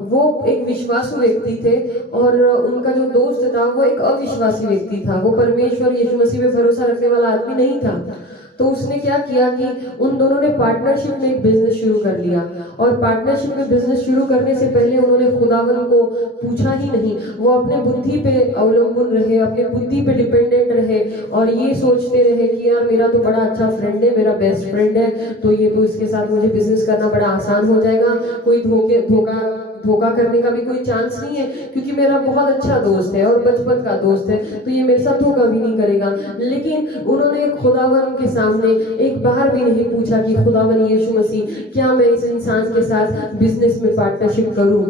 वो एक विश्वासु व्यक्ति थे और उनका जो दोस्त था वो एक अविश्वासी व्यक्ति था, वो परमेश्वर यीशु मसीह पे भरोसा रखने वाला आदमी नहीं था। तो उसने क्या किया कि उन दोनों ने पार्टनरशिप में एक बिजनेस शुरू कर लिया और पार्टनरशिप में बिजनेस शुरू करने से पहले उन्होंने खुदावन को पूछा ही नहीं। वो अपने बुद्धि पे अवलंबन रहे, अपने बुद्धि पे डिपेंडेंट रहे और ये सोचते रहे कि यार मेरा तो बड़ा अच्छा फ्रेंड है, मेरा बेस्ट फ्रेंड है, तो ये तो इसके साथ मुझे बिजनेस करना बड़ा आसान हो जाएगा, कोई धोखा करने का भी कोई चांस नहीं है क्योंकि मेरा बहुत अच्छा दोस्त है और बचपन का दोस्त है, तो ये मेरे साथ धोखा भी नहीं करेगा। लेकिन उन्होंने खुदावन के सामने एक बार भी नहीं पूछा कि खुदावन यीशु मसीह क्या मैं इस इंसान के साथ बिजनेस में पार्टनरशिप करूं।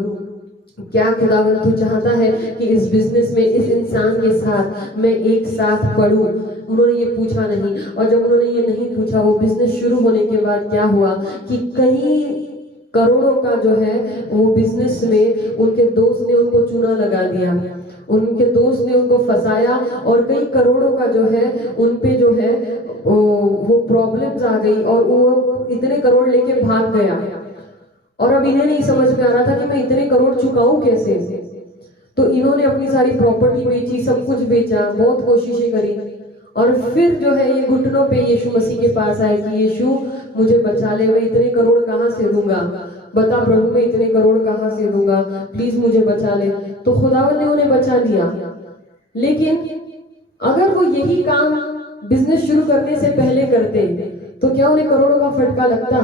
क्या खुदावन तू चाहता है कि इस बिजनेस में इस इंसान के साथ मैं एक साथ पढ़ूं? उन्होंने ये पूछा नहीं। और जब उन्होंने ये नहीं पूछा, वो बिजनेस शुरू होने के बाद क्या हुआ कि कई करोड़ों का जो है वो बिजनेस में उनके दोस्त ने उनको चूना लगा दिया, उनके दोस्त ने उनको फंसाया और कई करोड़ों का जो है उन पे जो है वो प्रॉब्लम्स आ गई और वो इतने करोड़ लेके भाग गया। और अब इन्हें नहीं समझ में आ रहा था कि मैं इतने करोड़ चुकाऊं कैसे। तो इन्होंने अपनी सारी प्रॉपर्टी बेची, सब कुछ बेचा, बहुत कोशिशें करी और फिर जो है ये घुटनों पे यीशु मसीह के पास आए कि यीशु मुझे बचा ले, मैं इतने करोड़ कहाँ से दूंगा, बता प्रभु मैं इतने करोड़ कहाँ से दूंगा, प्लीज मुझे बचा ले। तो खुदावन ने उन्हें बचा लिया। लेकिन अगर वो यही काम बिजनेस शुरू करने से पहले करते तो क्या उन्हें करोड़ों का फटका लगता?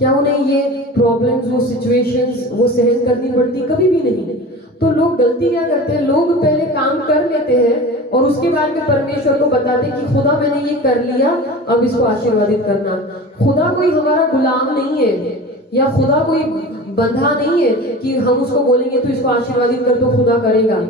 क्या उन्हें ये प्रॉब्लम्स, वो सिचुएशंस वो सहन करनी पड़ती? कभी भी नहीं। तो लोग गलती क्या करते हैं, लोग पहले काम कर लेते हैं और उसके बाद में परमेश्वर को बताते कि खुदा मैंने ये कर लिया, अब इसको आशीर्वादित करना। खुदा कोई हमारा गुलाम नहीं है या खुदा कोई बंधा नहीं है कि हम उसको बोलेंगे तो इसको आशीर्वादित कर तो खुदा करेगा।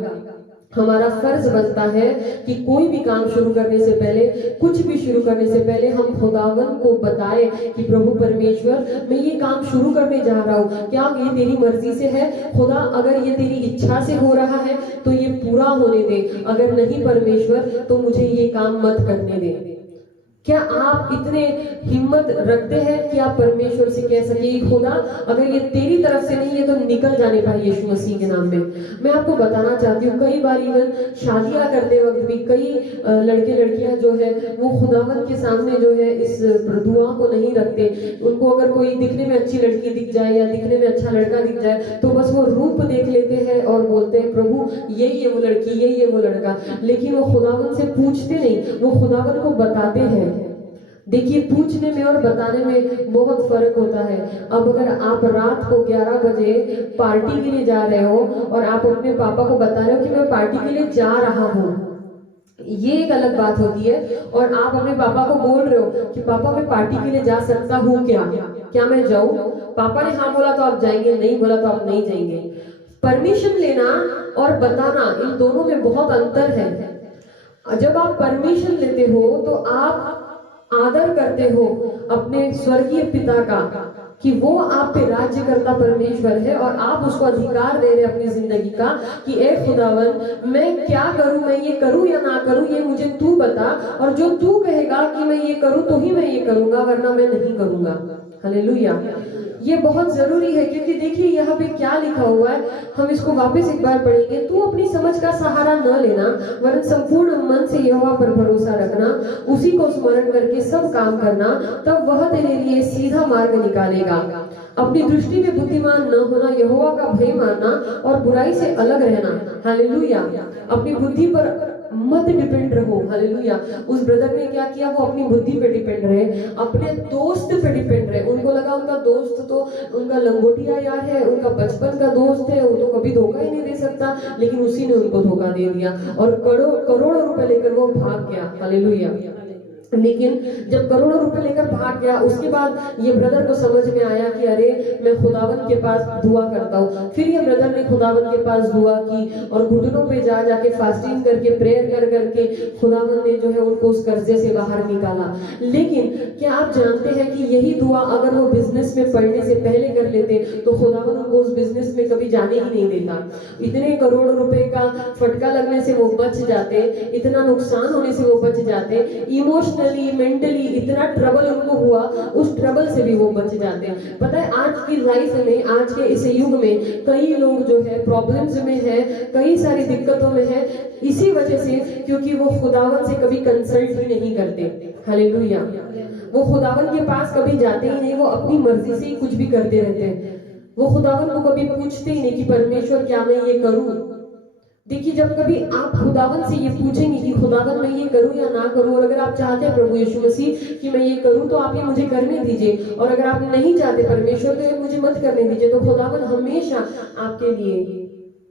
हमारा फर्ज बनता है कि कोई भी काम शुरू करने से पहले, कुछ भी शुरू करने से पहले हम खुदावन को बताएं कि प्रभु परमेश्वर मैं ये काम शुरू करने जा रहा हूँ, क्या ये तेरी मर्जी से है? खुदा अगर ये तेरी इच्छा से हो रहा है तो ये पूरा होने दे, अगर नहीं परमेश्वर तो मुझे ये काम मत करने दे। क्या आप इतने हिम्मत रखते हैं कि आप परमेश्वर से कह सके खुदा अगर ये तेरी तरफ से नहीं है तो निकल जाने पाए यीशु मसीह के नाम में। मैं आपको बताना चाहती हूँ, कई बार इवन शादियां करते वक्त भी कई लड़के लड़कियां जो है वो खुदावन के सामने जो है इस दुआ को नहीं रखते। उनको अगर कोई दिखने में अच्छी लड़की दिख जाए या दिखने में अच्छा लड़का दिख जाए तो बस वो रूप देख लेते हैं और बोलते हैं प्रभु यही है वो लड़की, यही है वो लड़का, लेकिन वो खुदावन से पूछते नहीं, वो खुदावन को बताते हैं। देखिए पूछने में और बताने में बहुत फर्क होता है। अब अगर आप रात को 11 बजे पार्टी के लिए जा रहे हो और आप अपने पापा को बता रहे हो कि मैं पार्टी के लिए जा रहा हूँ, ये एक अलग बात होती है। और आप अपने पापा को बोल रहे हो कि पापा मैं पार्टी के लिए जा सकता हूँ क्या मैं जाऊँ? पापा ने हाँ बोला तो आप जाएंगे, नहीं बोला तो आप नहीं जाएंगे। परमिशन लेना और बताना इन दोनों में बहुत अंतर है। जब आप परमिशन लेते हो तो आप आदर करते हो अपने स्वर्गीय पिता का कि वो आप पे राज्य करता परमेश्वर है और आप उसको अधिकार दे रहे अपनी जिंदगी का कि ए खुदावन मैं क्या करूं, मैं ये करूं या ना करूं ये मुझे तू बता, और जो तू कहेगा कि मैं ये करूं तो ही मैं ये करूंगा वरना मैं नहीं करूंगा। हालेलुया। ये बहुत जरूरी है क्योंकि देखिए यहाँ पे क्या लिखा हुआ है, हम इसको वापस एक बार पढ़ेंगे। तू अपनी समझ का सहारा न लेना वरन संपूर्ण मन से यहोवा पर भरोसा रखना, उसी को स्मरण करके सब काम करना, तब वह तेरे लिए सीधा मार्ग निकालेगा। अपनी दृष्टि में बुद्धिमान न होना, यहोवा का भय मानना और बुराई से अलग रहना। हालेलुया। अपनी बुद्धि पर मत डिपेंड रहो। हालेलुया। उस ब्रदर ने क्या किया, वो अपनी बुद्धि पे डिपेंड रहे, अपने दोस्त पे डिपेंड रहे। उनको लगा उनका दोस्त तो उनका लंगोटिया यार है, उनका बचपन का दोस्त है, वो तो कभी धोखा ही नहीं दे सकता, लेकिन उसी ने उनको धोखा दे दिया और करोड़ों रुपए लेकर वो भाग गया। हालेलुया। लेकिन जब करोड़ों रुपए लेकर भाग गया उसके बाद ये ब्रदर को समझ में आया कि अरे मैं खुदावन के पास दुआ करता हूँ। फिर ये ब्रदर ने खुदावन के पास दुआ की और घुटनों पे जाके फास्टिंग करके प्रेयर कर करके खुदावन ने जो है उनको उस कर्जे से बाहर निकाला। लेकिन क्या आप जानते हैं कि यही दुआ अगर वो बिजनेस में पढ़ने से पहले कर लेते तो खुदावन उनको उस बिजनेस में कभी जाने ही नहीं देता। इतने करोड़ रुपए का फटका लगने से वो बच जाते, इतना नुकसान होने से वो बच जाते, इमोशनली मेंटली इतना ट्रबल उनको हुआ, उस ट्रबल से भी वो बच जाते हैं। पता है आज की लाइफ में, आज के इस युग में कई लोग जो है प्रॉब्लम्स में है, कई सारी दिक्कतों में है, इसी वजह से क्योंकि वो खुदावन से कभी कंसल्ट ही नहीं करते। हालेलुया। वो खुदावन के पास कभी जाते ही नहीं, वो अपनी मर्जी से ही कुछ भी करते रहते हैं। वो खुदावन को कभी पूछते ही नहीं कि परमेश्वर क्या मैं ये करूं। देखिए जब कभी आप खुदावन से ये पूछेंगे कि खुदावन मैं ये करूं या ना करूं, और अगर आप चाहते हैं प्रभु यीशु मसीह कि मैं ये करूं तो आप ये मुझे करने दीजिए, और अगर आप नहीं चाहते परमेश्वर तो ये मुझे मत करने दीजिए, तो खुदावन हमेशा आपके लिए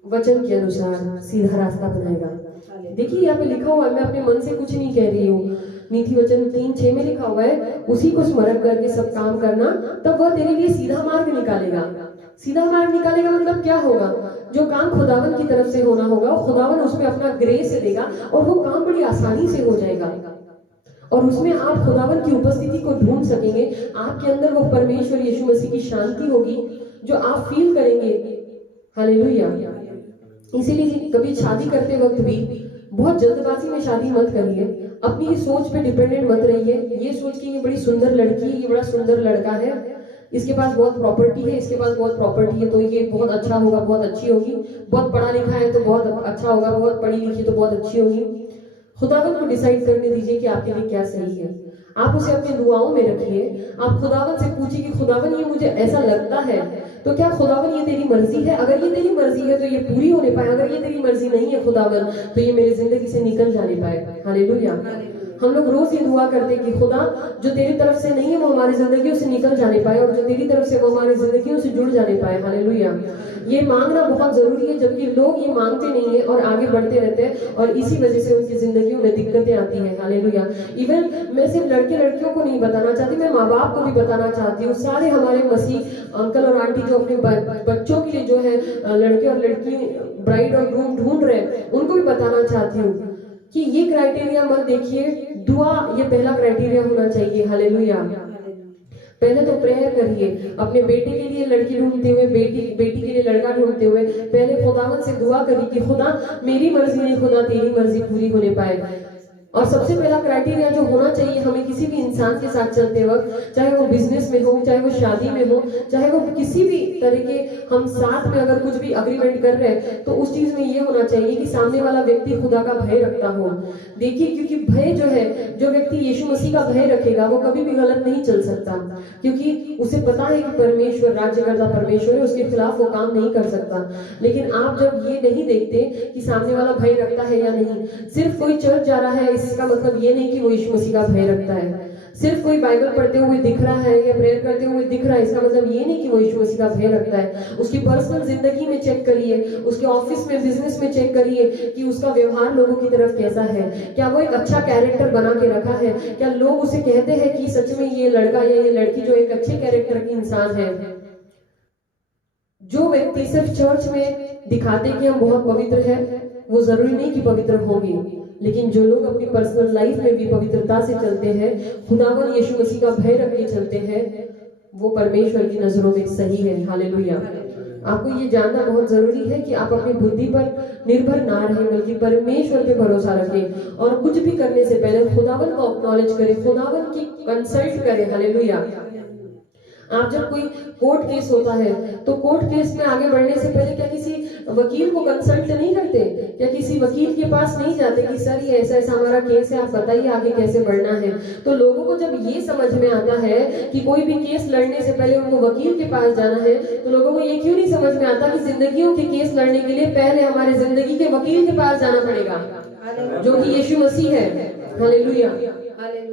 वचन के अनुसार सीधा रास्ता बनाएगा। देखिए यहाँ पे लिखा हुआ है, मैं अपने मन से कुछ नहीं कह रही हूँ, नीति वचन 3:6 में लिखा हुआ है, उसी को स्मरण करके सब काम करना, तब वह तेरे लिए सीधा मार्ग निकालेगा। सीधा मार्ग निकालेगा मतलब क्या होगा? जो काम खुदावन की तरफ से होना होगा खुदावन उसमें अपना ग्रेस देगा और वो काम बड़ी आसानी से हो जाएगा और उसमें आप खुदावन की उपस्थिति को ढूंढ सकेंगे। आपके अंदर वो परमेश्वर यीशु मसीह की शांति होगी जो आप फील करेंगे। हालेलुया। इसीलिए कभी शादी करते वक्त भी बहुत जल्दबाजी में शादी मत करिए, अपनी ही सोच पे डिपेंडेंट मत रहिए। ये सोच के ये बड़ी सुंदर लड़की है, ये बड़ा सुंदर लड़का है, इसके पास बहुत प्रॉपर्टी है, इसके पास बहुत प्रॉपर्टी है तो ये बहुत अच्छा होगा, बहुत अच्छी होगी, बहुत पढ़ा लिखा है तो बहुत अच्छा होगा, बहुत पढ़ी लिखी तो बहुत अच्छी होगी। खुदावन को डिसाइड करने दीजिए कि आपके लिए क्या सही है। आप उसे अपनी दुआओं में रखिए। आप खुदावन से पूछिए कि खुदावन ये मुझे ऐसा लगता है तो क्या खुदावन ये तेरी मर्जी है? अगर ये तेरी मर्जी है तो ये पूरी होने पाए, अगर ये तेरी मर्जी नहीं है खुदावन तो ये मेरी जिंदगी से निकल जाने पाए। हालेलुया। हम लोग रोज ये दुआ करते हैं कि खुदा जो तेरी तरफ से नहीं है वो हमारी जिंदगियों से निकल जाने पाए और जो तेरी तरफ से वो हमारी जिंदगियों से जुड़ जाने पाए। हालेलुया। ये मांगना बहुत जरूरी है, जबकि लोग ये मांगते नहीं है और आगे बढ़ते रहते हैं और इसी वजह से उनकी जिंदगियों में दिक्कतें आती हैं। हालेलुया। इवन मैं सिर्फ लड़के लड़कियों को नहीं बताना चाहती, मैं माँ बाप को भी बताना चाहती हूँ। सारे हमारे मसीह अंकल और आंटी जो अपने बच्चों के लिए जो है लड़के और लड़की ब्राइड और ग्रूम ढूंढ रहे हैं उनको भी बताना चाहती हूँ कि ये क्राइटेरिया मत देखिए, दुआ ये पहला क्राइटेरिया होना चाहिए। हालेलुया। पहले तो प्रेयर करिए अपने बेटे के लिए लड़की ढूंढते हुए, बेटी के लिए लड़का ढूंढते हुए पहले खुदावन से दुआ करिए कि खुदा मेरी मर्जी नहीं, खुदा तेरी मर्जी पूरी होने पाए। और सबसे पहला क्राइटेरिया जो होना चाहिए हमें किसी भी इंसान के साथ चलते वक्त, चाहे वो बिजनेस में हो, चाहे वो शादी में हो, चाहे वो किसी भी तरह के हम साथ में अगर कुछ भी अग्रीमेंट कर रहे हैं तो उस चीज में ये होना चाहिए कि सामने वाला व्यक्ति खुदा का भय रखता हो। देखिए क्योंकि भय जो है, जो व्यक्ति यीशु मसीह का भय रखेगा वो कभी भी गलत नहीं चल सकता, क्योंकि उसे पता है कि परमेश्वर राज्यकर्ता परमेश्वर है, उसके खिलाफ वो काम नहीं कर सकता। लेकिन आप जब ये नहीं देखते कि सामने वाला भय रखता है या नहीं, सिर्फ कोई चर्च जा रहा है इसका मतलब ये नहीं कि वो यीशु मसीह का भय रखता है, सिर्फ कोई बाइबल पढ़ते हुए दिख रहा है या प्रेयर करते हुए दिख रहा है इसका मतलब ये नहीं कि वो यीशु मसीह का भय रखता है। उसकी पर्सनल जिंदगी में चेक करिए, उसके ऑफिस में, बिजनेस में चेक करिए कि उसका व्यवहार लोगों की तरफ कैसा है, क्या वो एक अच्छा कैरेक्टर बना के रखा है, क्या लोग उसे कहते हैं कि सच में ये लड़का या ये लड़की जो एक अच्छे कैरेक्टर की इंसान है। जो व्यक्ति सिर्फ चर्च में दिखाते कि हम बहुत पवित्र हैं वो जरूरी नहीं कि पवित्र होंगे, लेकिन जो लोग अपनी पर्सनल लाइफ में भी पवित्रता से चलते हैं, खुदावन यीशु मसीह का भय रख के चलते हैं, वो परमेश्वर की नजरों में सही है। हालेलुया। आपको ये जानना बहुत जरूरी है कि आप अपनी बुद्धि पर निर्भर ना रहें बल्कि परमेश्वर पे भरोसा रखें और कुछ भी करने से पहले खुदावन को एक्नॉलेज करें, खुदावन की कंसल्ट करें। हालेलुया। आप जब कोई कोर्ट केस होता है तो कोर्ट केस में आगे बढ़ने से पहले क्या किसी वकील को कंसल्ट नहीं करते? क्या किसी वकील के पास नहीं जाते कि सर ये ऐसा ऐसा हमारा केस है, आप बताइए आगे कैसे बढ़ना है? तो लोगों को जब ये समझ में आता है कि कोई भी केस लड़ने से पहले उनको वकील के पास जाना है, तो लोगों को ये क्यों नहीं समझ में आता कि जिंदगियों के केस लड़ने के लिए पहले हमारे जिंदगी के वकील के पास जाना पड़ेगा, जो कि यीशु मसीह है। हालेलुया।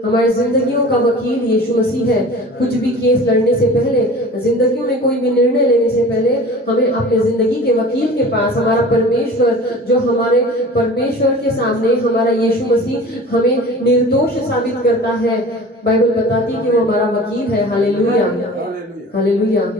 हमारी जिंदगियों का वकील यीशु मसीह है। कुछ भी केस लड़ने से पहले, जिंदगियों में कोई भी निर्णय लेने से पहले हमें अपने जिंदगी के वकील के पास, हमारा परमेश्वर, जो हमारे परमेश्वर के सामने हमारा यीशु मसीह हमें निर्दोष साबित करता है, बाइबल बताती है कि वो हमारा वकील है। हालेलुया। हालेलुया।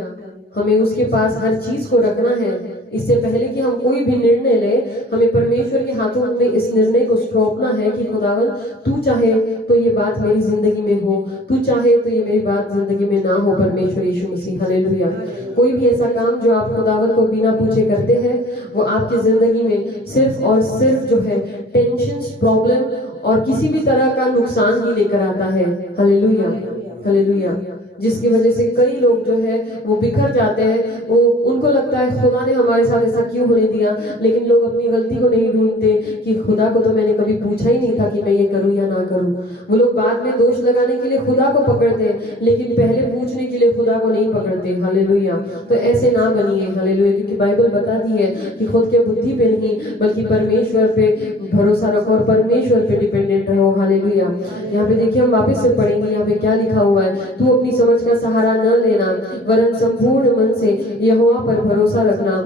हमें उसके पास हर चीज को रखना है। इससे पहले कि हम कोई भी निर्णय ले, हमें परमेश्वर के हाथों में इस निर्णय को सौंपना है कि खुदावन तू चाहे तो ये बात मेरी जिंदगी में हो, तू चाहे तो ये मेरी बात जिंदगी में ना हो। परमेश्वर यीशु मसीह। हालेलुया। कोई भी ऐसा काम जो आप खुदावन को बिना पूछे करते हैं वो आपकी जिंदगी में सिर्फ और सिर्फ जो है टेंशन, प्रॉब्लम और किसी भी तरह का नुकसान ही लेकर आता है। हालेलुया। हालेलुया। जिसकी वजह से कई लोग जो है वो बिखर जाते हैं। वो उनको लगता है खुदा ने हमारे साथ ऐसा क्यों होने दिया, लेकिन लोग अपनी गलती को नहीं ढूंढते कि खुदा को तो मैंने कभी पूछा ही नहीं था कि मैं ये करूं या ना करूं। वो लोग बाद में दोष लगाने के लिए खुदा को पकड़ते हैं, लेकिन पहले पूछने के लिए खुदा को नहीं पकड़ते। हालेलुया। तो ऐसे ना बनिए। हालेलुया। क्योंकि बाइबल बताती है कि खुद के बुद्धि पे नहीं बल्कि परमेश्वर पे भरोसा रखो और परमेश्वर पे डिपेंडेंट रहो। हालेलुया। यहाँ पे देखिए हम वापस से पढ़ेंगे, यहाँ पे क्या लिखा हुआ है, तू अपनी समझ का सहारा न लेना वरन संपूर्ण मन से यहोवा पर भरोसा रखना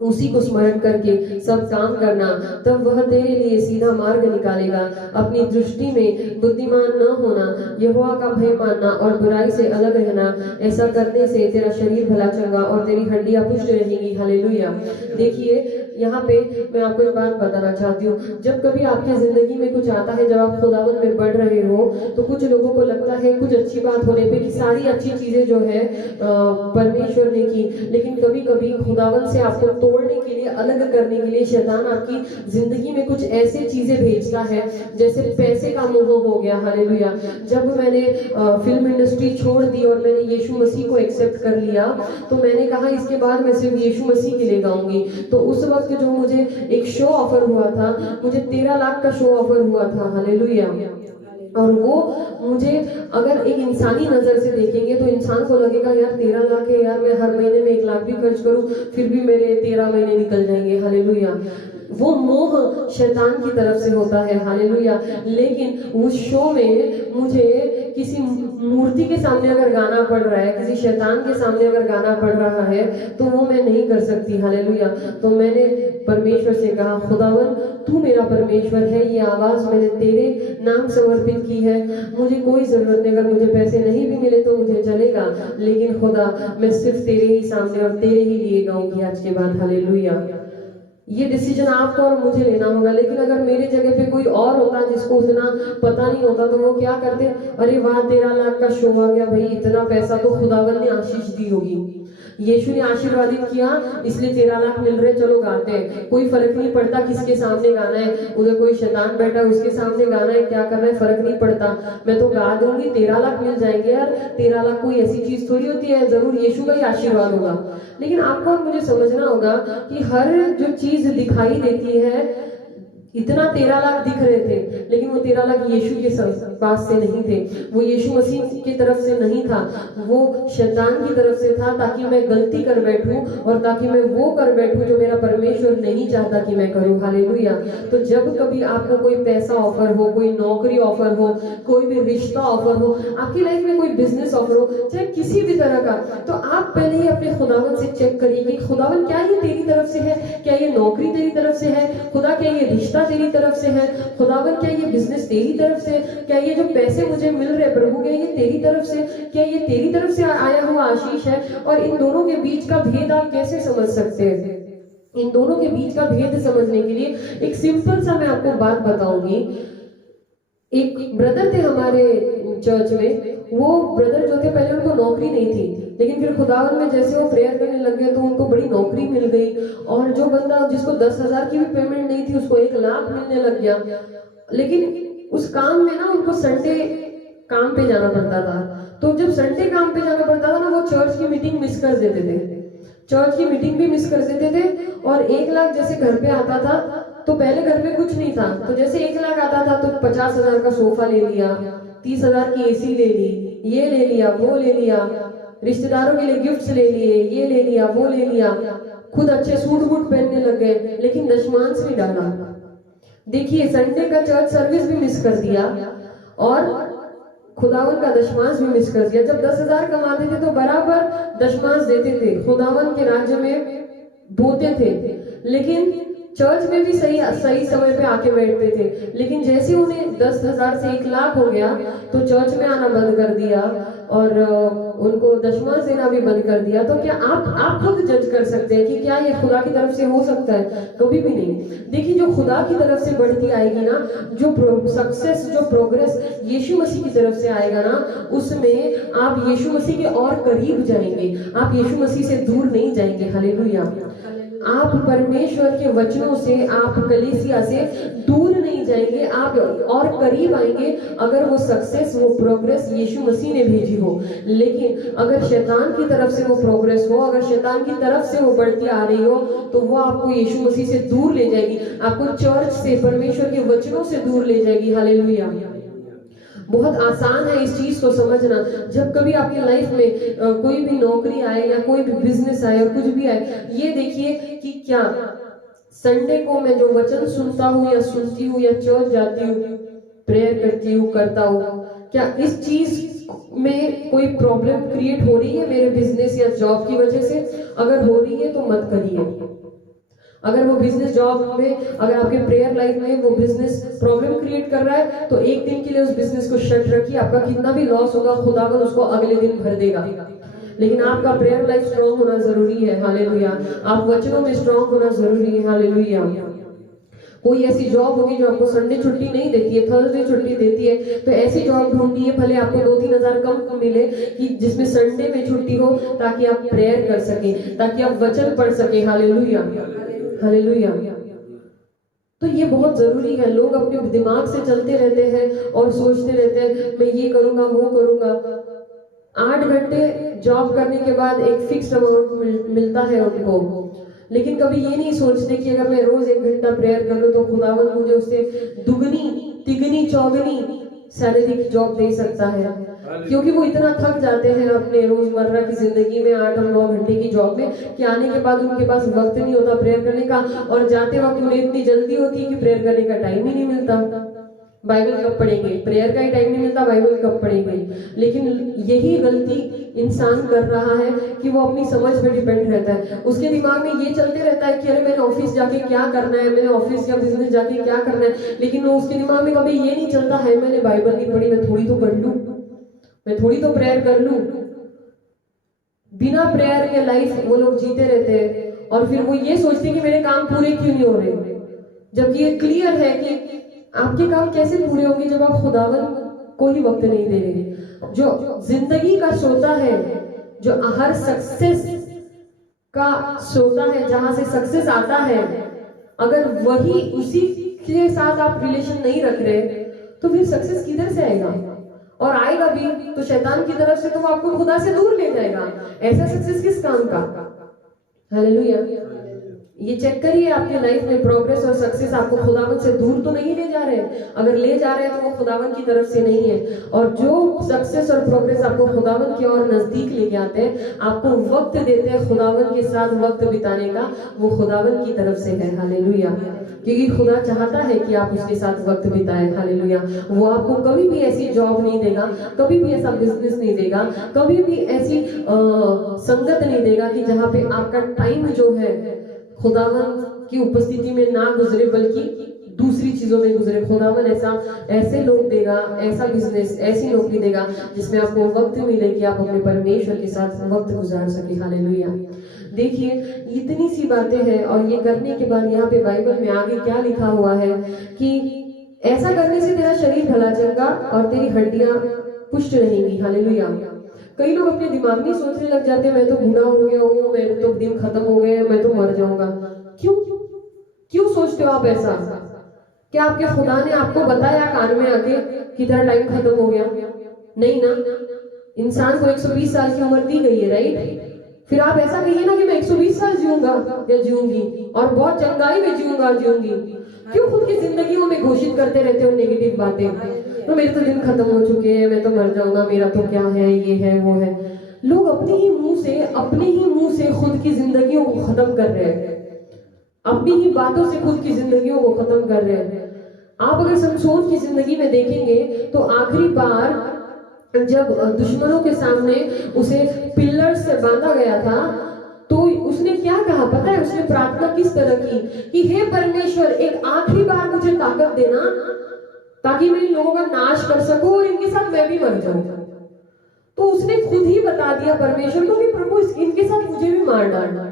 उसी को स्मरण करके सब काम करना, तब वह तेरे लिए सीधा मार्ग निकालेगा। अपनी दृष्टि में बुद्धिमान न होना, यहोवा का भय मानना और बुराई से अलग रहना, ऐसा करने से तेरा शरीर भला चंगा और तेरी हड्डियां पुष्ट रहेंगी। हालेलुया। देखिए यहाँ पे मैं आपको एक बात बताना चाहती हूँ, जब कभी आपकी जिंदगी में कुछ आता है, जब आप खुदावन में बढ़ रहे हो, तो कुछ लोगों को लगता है कुछ अच्छी बात होने पे कि सारी अच्छी चीजें जो है परमेश्वर ने की, लेकिन कभी कभी खुदावन से आपको तोड़ने के लिए, अलग करने के लिए शैतान आपकी जिंदगी में कुछ ऐसे चीजें भेजता है, जैसे पैसे का मोह हो गया। हालेलुया। जब मैंने फिल्म इंडस्ट्री छोड़ दी और मैंने यीशु मसीह को एक्सेप्ट कर लिया, तो मैंने कहा इसके बाद मैं सिर्फ यीशु मसीह के लिए गाऊंगी। तो उस वक्त जो मुझे एक शो ऑफर हुआ था, मुझे 13 लाख का शो ऑफर हुआ था। हालेलुया। और वो मुझे अगर एक इंसानी नजर से देखेंगे तो इंसान को लगेगा यार 13 लाख है, यार मैं हर महीने में 1 लाख भी खर्च करूं फिर भी मेरे 13 महीने निकल जाएंगे। हालेलुया। वो मोह शैतान की तरफ से होता है। हालेलुया। लेकिन उस शो में मुझे किसी मूर्ति के सामने अगर गाना पड़ रहा है, किसी शैतान के सामने अगर गाना पड़ रहा है, तो वो मैं नहीं कर सकती। हालेलुया। तो मैंने परमेश्वर से कहा, खुदावन तू मेरा परमेश्वर है, ये आवाज मैंने तेरे नाम समर्पित की है, मुझे कोई जरूरत नहीं, अगर मुझे पैसे नहीं भी मिले तो मुझे चलेगा, लेकिन खुदा मैं सिर्फ तेरे ही सामने और तेरे ही लिए गाऊंगी आज के बाद। हालेलुया। ये डिसीजन आपको और मुझे लेना होगा। लेकिन अगर मेरे जगह पे कोई और होता जिसको उतना पता नहीं होता, तो वो क्या करते, अरे वाह 13 लाख का शो आ गया, भाई इतना पैसा तो खुदावन ने आशीष दी होगी, यीशु ने आशीर्वादित किया इसलिए 13 लाख मिल रहे, चलो गाते हैं, कोई फर्क नहीं पड़ता किसके सामने गाना है, उधर कोई शैतान बैठा है उसके सामने गाना है, क्या करना है फर्क नहीं पड़ता, मैं तो गा दूंगी, 13 लाख मिल जाएंगे। यार 13 लाख कोई ऐसी चीज थोड़ी होती है, जरूर यीशु का ही आशीर्वाद होगा। लेकिन आपको और मुझे समझना होगा कि हर जो चीज दिखाई देती है, इतना 13 लाख दिख रहे थे, लेकिन वो 13 लाख यीशु के पास से नहीं थे, वो यीशु मसीह की तरफ से नहीं था, वो शैतान की तरफ से था, ताकि मैं गलती कर बैठूं और ताकि मैं वो कर बैठूं जो मेरा परमेश्वर नहीं चाहता कि मैं करूं। हालेलुया। तो जब कभी आपको कोई पैसा ऑफर हो, कोई नौकरी ऑफर हो, कोई भी रिश्ता ऑफर हो, आपकी लाइफ में कोई बिजनेस ऑफर हो, चाहे किसी भी तरह का, तो आप पहले ही अपने खुदावन से चेक करिए कि खुदावन क्या ये तेरी तरफ से है, क्या ये नौकरी तेरी तरफ से है, खुदा क्या ये रिश्ता तेरी तरफ से है, खुदावन क्या ये बिजनेस तेरी तरफ से, क्या ये जो पैसे मुझे मिल रहे प्रभु क्या ये तेरी तरफ से, क्या ये तेरी तरफ से आया हुआ आशीष है। और इन दोनों के बीच का भेद आप कैसे समझ सकते हैं? इन दोनों के बीच का भेद समझने के लिए एक सिंपल सा मैं आपको बात बताऊंगी। एक ब्रदर थे हमारे चर्च में, वो ब्रदर जो थे पहले उनको नौकरी नहीं थी, लेकिन फिर खुदावन में जैसे वो प्रेयर करने लग गए तो उनको बड़ी नौकरी मिल गई, और जो बंदा जिसको 10,000 की भी पेमेंट नहीं थी उसको 1 लाख मिलने लग गया। लेकिन उस काम में ना उनको संडे काम पे जाना पड़ता था, तो जब संडे काम पे जाना पड़ता था ना, वो चर्च की मीटिंग मिस कर देते थे, चर्च की मीटिंग भी मिस कर देते थे। और 1 लाख जैसे घर पे आता था, तो पहले घर पे कुछ नहीं था, तो जैसे 1 लाख आता था तो 50,000 का सोफा ले लिया, 30,000 की एसी ले ली, ये ले लिया, वो ले लिया, रिश्तेदारों के लिए गिफ्ट्स ले लिए, ये ले लिया, वो ले लिया, खुद अच्छे सूट बूट पहनने लग गए, लेकिन दशमांश नहीं डाला। देखिए संडे का चर्च सर्विस भी मिस कर दिया और खुदावन का दशमांश भी मिस कर दिया। जब 10,000 कमाते थे तो बराबर दशमांश देते थे, खुदावन के राज्य में बोते थे, लेकिन चर्च में भी सही समय पे आके बैठते थे। लेकिन जैसे उन्हें 10,000 से 1 लाख हो गया तो चर्च में आना बंद कर दिया और उनको दशमांश देना भी बंद कर दिया। तो क्या आप खुद जज कर सकते हैं कि क्या ये खुदा की तरफ से हो सकता है? कभी भी नहीं। देखिए जो खुदा की तरफ से बढ़ती आएगी ना, जो सक्सेस, जो प्रोग्रेस यीशु मसीह की तरफ से आएगा ना, उसमें आप यीशु मसीह के और करीब जाएंगे, आप यीशु मसीह से दूर नहीं जाएंगे। हालेलुया। आप परमेश्वर के वचनों से, आप कलीसिया से दूर नहीं जाएंगे, आप और करीब आएंगे अगर वो सक्सेस, वो प्रोग्रेस यीशु मसीह ने भेजी हो। लेकिन अगर शैतान की तरफ से वो प्रोग्रेस हो, अगर शैतान की तरफ से वो बढ़ती आ रही हो, तो वो आपको यीशु मसीह से दूर ले जाएगी, आपको चर्च से, परमेश्वर के वचनों से दूर ले जाएगी। हालेलुया। बहुत आसान है इस चीज को समझना। जब कभी आपकी लाइफ में कोई भी नौकरी आए या कोई भी बिजनेस आए और कुछ भी आए, ये देखिए कि क्या संडे को मैं जो वचन सुनता हूँ या सुनती हूँ या चर्च जाती हूँ, प्रेयर करती हूँ, करता हूँ, क्या इस चीज में कोई प्रॉब्लम क्रिएट हो रही है मेरे बिजनेस या जॉब की वजह से? अगर हो रही है तो मत करिए। अगर वो बिजनेस जॉब में, अगर आपके प्रेयर लाइफ में वो बिजनेस प्रॉब्लम क्रिएट कर रहा है, तो एक दिन के लिए उस बिजनेस को शट रखिए। आपका कितना भी लॉस होगा, खुदावन उसको अगले दिन भर देगा। लेकिन आपका प्रेयर लाइफ स्ट्रांग होना जरूरी है, हालेलुया। आप वचनों में स्ट्रांग होना जरूरी है, हालेलुया। कोई ऐसी जॉब होगी जो आपको संडे छुट्टी नहीं देती है, थर्सडे छुट्टी देती है, तो ऐसी जॉब ढूंढिए, भले आपको 2-3 हजार कम मिले, कि जिसमें संडे में छुट्टी हो, ताकि आप प्रेयर कर सके, ताकि आप वचन पढ़ सके, हालेलुया, हालेलुया। तो ये बहुत जरूरी है। लोग अपने दिमाग से चलते रहते हैं और सोचते रहते हैं मैं ये करूंगा वो करूंगा। 8 घंटे जॉब करने के बाद एक फिक्स्ड अमाउंट मिलता है उनको, लेकिन कभी ये नहीं सोचते कि अगर मैं रोज 1 घंटा प्रेयर कर लूं तो खुदावन मुझे उससे दुगनी तिगनी चौगनी सैलरी की जॉब दे सकता है। क्योंकि वो इतना थक जाते हैं अपने रोजमर्रा की जिंदगी में 8 और 9 घंटे की जॉब में, कि आने के बाद उनके पास वक्त नहीं होता प्रेयर करने का, और जाते वक्त उन्हें इतनी जल्दी होती है कि प्रेयर करने का टाइम ही नहीं मिलता। बाइबल कब पढ़ेंगे, प्रेयर का ही टाइम नहीं मिलता, बाइबल कब पढ़ेंगे। लेकिन यही गलती इंसान कर रहा है कि वो अपनी समझ पे डिपेंड रहता है। उसके दिमाग में ये चलते रहता है कि अरे मैंने ऑफिस जाके क्या करना है, मैंने ऑफिस या बिजनेस जाके क्या करना है, लेकिन वो उसके दिमाग में कभी ये नहीं चलता है मैंने बाइबल नहीं पढ़ी, मैं थोड़ी तो पढ़ लूं, मैं थोड़ी तो प्रेयर कर लूं। बिना प्रेयर के लाइफ वो लोग जीते रहते हैं, और फिर वो ये सोचते हैं कि मेरे काम पूरे क्यों नहीं हो रहे, जबकि ये क्लियर है कि आपके काम कैसे पूरे होंगे जब आप खुदावन को ही वक्त नहीं दे रहे। जो जिंदगी का सोता है, जो हर सक्सेस का सोता है, जहां से सक्सेस आता है, अगर वही उसी के साथ आप रिलेशन नहीं रख रहे, तो फिर सक्सेस किधर से आएगा? और आएगा भी तो शैतान की तरफ से, तो वो आपको खुदा से दूर ले जाएगा। ऐसा सक्सेस किस काम का? हालेलुया। ये चेक करिए आपके लाइफ में प्रोग्रेस और सक्सेस आपको खुदावन से दूर तो नहीं ले जा रहे। अगर ले जा रहे हैं तो वो खुदावन की तरफ से नहीं है। और जो सक्सेस और प्रोग्रेस आपको खुदावन की ओर नजदीक लेके आते हैं, आपको वक्त देते हैं खुदावन के साथ वक्त बिताने का, वो खुदावन की तरफ से है। हालेलुया। क्योंकि खुदा चाहता है कि आप उसके साथ वक्त बिताएं। हालेलुया। वो आपको कभी भी ऐसी जॉब नहीं देगा, कभी भी ऐसा बिजनेस नहीं देगा, कभी भी ऐसी संगत नहीं देगा कि जहाँ पे आपका टाइम जो है खुदावन की उपस्थिति में ना गुजरे, बल्कि दूसरी चीजों में गुजरे। खुदावन ऐसे लोग देगा, ऐसा बिजनेस, ऐसी नौकरी देगा जिसमें आपको वक्त मिले कि आप अपने परमेश्वर के साथ वक्त गुजार सके। हालेलुया। देखिए इतनी सी बातें हैं, और ये करने के बाद यहाँ पे बाइबल में आगे क्या लिखा हुआ है कि ऐसा करने से तेरा शरीर भला चंगा और तेरी हड्डियां पुष्ट रहेंगी। हालेलुया। कई लोग अपने दिमाग में सोचने लग जाते हैं मैं तो बूढ़ा हो गया हूँ, मेरे तो दिन खत्म हो गए, मैं तो मर जाऊंगा। क्यों सोचते हो आप ऐसा? क्या आपके खुदा ने आपको बताया कान में आके कि तेरा टाइम खत्म हो गया? नहीं ना। इंसान को 120 साल की उम्र दी गई है, राइट? फिर आप ऐसा कहिए ना कि मैं 120 साल जीऊंगा या जीऊंगी और बहुत चंगाई में जीऊंगी। क्यों खुद की जिंदगियों में घोषित करते रहते हो नेगेटिव बातें? तो मेरे तो दिन खत्म हो चुके हैं, मैं तो मर जाऊंगा, मेरा तो क्या है, ये है वो है। लोग अपने ही मुंह से खुद की जिंदगियों को खत्म कर रहे हैं, अपनी ही बातों से खुद की जिंदगियों को खत्म कर रहे हैं। आप अगर समसोन की जिंदगी में देखेंगे तो आखिरी बार जब दुश्मनों के सामने उसे पिलर से बांधा गया था, तो उसने क्या कहा पता है? उसने प्रार्थना किस तरह की कि हे परमेश्वर, एक आखिरी बार मुझे ताकत देना ताकि मैं इन लोगों का नाश कर सकूं और इनके साथ मैं भी मर जाऊं। तो उसने खुद ही बता दिया परमेश्वर को कि प्रभु इनके साथ मुझे भी मार डालना।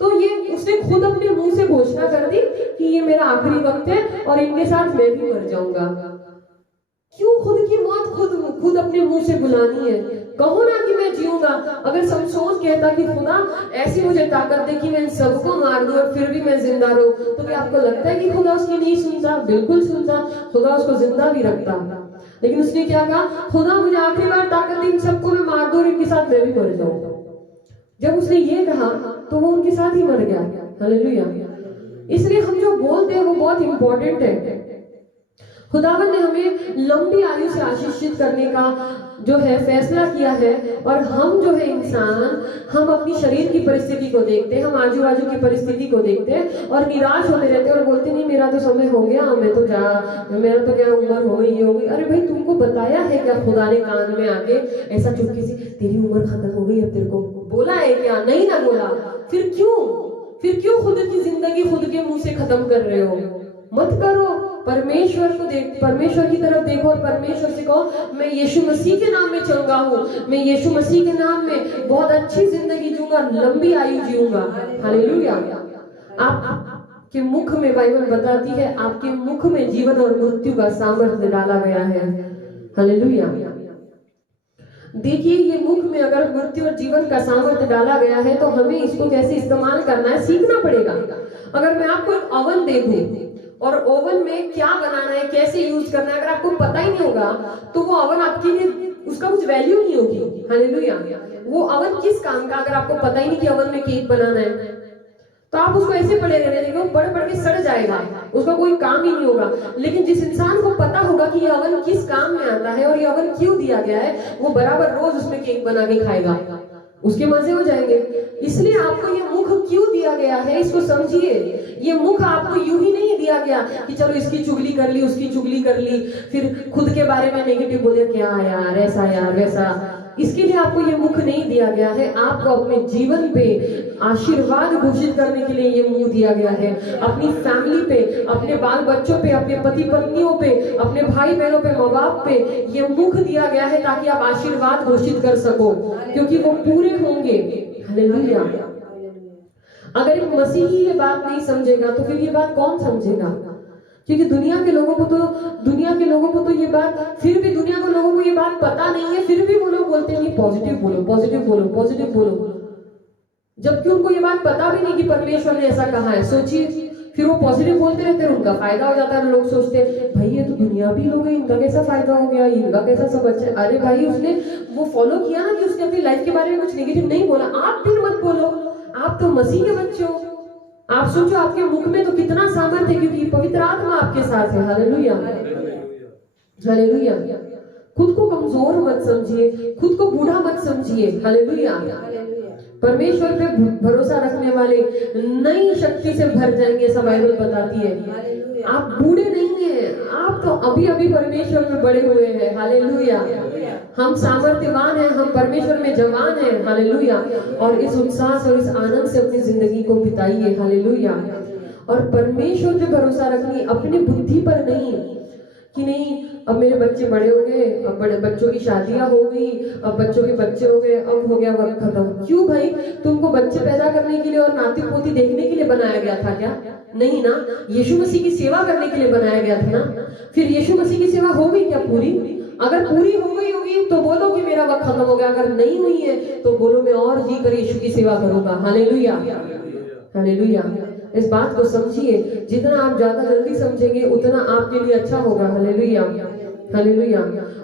तो ये उसने खुद अपने मुंह से घोषणा कर दी कि ये मेरा आखिरी वक्त है और इनके साथ मैं भी मर जाऊंगा। क्यों खुद की मौत खुद अपने मुंह से बुलानी है? कहो ना कि मैं जीऊंगा। अगर समसोन कहता कि खुदा ऐसी मुझे ताकत दे कि मैं इन सबको मार दूं और फिर भी मैं जिंदा रहूं, तो क्या आपको लगता है कि खुदा उसकी नहीं सुनता? बिल्कुल सुनता। खुदा उसको जिंदा भी रखता। लेकिन उसने क्या कहा? खुदा मुझे आखिरी बार ताकत दी, इन सबको मैं मार दूं और इनके साथ मैं भी मर जाऊंगा। जब उसने ये कहा तो वो उनके साथ ही मर गया। हालेलुया। इसलिए हम जो बोलते हैं वो बहुत इंपॉर्टेंट है। खुदावन ने हमें लंबी आयु से आशीषित करने का जो है फैसला किया है, और हम जो है इंसान, हम अपनी शरीर की परिस्थिति को देखते हैं, हम आजू बाजू की परिस्थिति को देखते हैं और निराश होते रहते हैं और बोलते नहीं मेरा तो समय हो गया, मेरा तो क्या उम्र हो गई, ये हो गई। अरे भाई, तुमको बताया है क्या खुदा ने कान में आके ऐसा चुपके से तेरी उम्र खत्म हो गई अब तेरे को बोला है क्या? नहीं ना बोला। फिर फिर क्यों खुद की जिंदगी खुद के मुंह से खत्म कर रहे हो? मत करो। परमेश्वर को देख, परमेश्वर की तरफ देखो और परमेश्वर से कहो मैं यीशु मसीह के नाम में चंगा हूँ, मैं यीशु मसीह के नाम में बहुत अच्छी जिंदगी जीऊंगा, लंबी आयु जीऊंगा। हालेलुया। आपके मुख में, बाइबल बताती है, आपके मुख में जीवन और मृत्यु का सामर्थ्य डाला गया है। हालेलुया। देखिए, ये मुख में अगर मृत्यु और जीवन का सामर्थ्य डाला गया है तो हमें इसको कैसे इस्तेमाल करना है सीखना पड़ेगा। अगर मैं आपको एक ओवन दे दूं और ओवन में क्या बनाना है, कैसे यूज करना है, अगर आपको पता ही नहीं होगा तो वो ओवन आपके लिए, उसका कुछ वैल्यू नहीं होगी। हालेलुया। वो ओवन किस काम का, अगर आपको पता ही नहीं कि ओवन में केक बनाना है तो आप उसको ऐसे पड़े रहने देंगे, वो पढ़ पढ़ के सड़ जाएगा, उसका कोई काम ही नहीं होगा। लेकिन जिस इंसान को पता होगा कि ये ओवन किस काम में आता है और ये ओवन क्यों दिया गया है, वो बराबर रोज उसमें केक बना के खाएगा, उसके मजे हो जाएंगे। इसलिए आपको ये मुख क्यों दिया गया है, इसको समझिए। ये मुख आपको यूं ही नहीं दिया गया कि चलो इसकी चुगली कर ली, उसकी चुगली कर ली, फिर खुद के बारे में नेगेटिव बोले, क्या यार ऐसा यार वैसा। इसके लिए आपको ये मुख नहीं दिया गया है। आपको अपने जीवन पे आशीर्वाद घोषित करने के लिए ये मुंह दिया गया है। अपनी फैमिली पे, अपने बाल बच्चों पे, अपने पति पत्नियों पे, अपने भाई बहनों पे, माँ बाप पे ये मुख दिया गया है ताकि आप आशीर्वाद घोषित कर सको, क्योंकि वो पूरे होंगे। हालेलुया। अगर एक मसीही ये बात नहीं समझेगा तो फिर ये बात कौन समझेगा? क्योंकि दुनिया के लोगों को तो ये बात, फिर भी दुनिया के लोगों को ये बात पता नहीं है, फिर भी वो लोग बोलते हैं पॉजिटिव बोलो, पॉजिटिव बोलो, पॉजिटिव बोलो, जबकि उनको ये बात पता भी नहीं कि परमेश्वर ने ऐसा कहा है। सोचिए, फिर वो पॉजिटिव बोलते रहते हैं, उनका फायदा हो जाता है। लोग सोचते हैं भाई ये तो दुनियावी लोग हैं, इनका कैसा फायदा हो गया, इनका कैसा सब अच्छा है। अरे भाई, उसने वो फॉलो किया ना कि उसने अपनी लाइफ के बारे में कुछ नेगेटिव नहीं बोला। आप फिर मत बोलो, आप तो मसीह के बच्चे हो। आप सोचो आपके मुख में तो कितना सामर्थ्य है, क्योंकि पवित्र आत्मा आपके साथ है। हालेलुया। हालेलुया। खुद को कमजोर मत समझिए, खुद को बूढ़ा मत समझिए। हालेलुया। परमेश्वर पे भरोसा रखने वाले नई शक्ति से भर जाएंगे, ऐसा बाइबल बताती है। आप बूढ़े नहीं हैं, आप तो अभी अभी परमेश्वर में बड़े हुए हैं। हालेलुया। हम सामर्थ्यवान हैं, हम परमेश्वर में जवान हैं। हालेलुया। और इस उत्साह और इस आनंद से अपनी जिंदगी को बिताइए। हालेलुया। और परमेश्वर पे भरोसा रखिए, अपनी बुद्धि पर नहीं कि नहीं अब मेरे बच्चे बड़े हो गए, अब बड़े बच्चों की शादियां हो गई, अब बच्चों के बच्चे हो गए, अब हो गया वक्त खत्म। क्यों भाई? तुमको बच्चे पैदा करने के लिए और नाती पोती देखने के लिए बनाया गया था क्या? नहीं ना, यीशु मसीह की सेवा करने के लिए बनाया गया था ना। फिर यीशु मसीह की सेवा हो गई क्या पूरी? अगर पूरी हो गई होगी तो बोलो कि मेरा वक्त खत्म हो गया, अगर नहीं हुई है तो बोलो मैं और जी कर यीशु की सेवा करूंगा। हालेलुया। हालेलुया। इस बात को समझिए, जितना आप ज्यादा जल्दी समझेंगे उतना आपके लिए अच्छा होगा। हालेलुया। हालेलुया।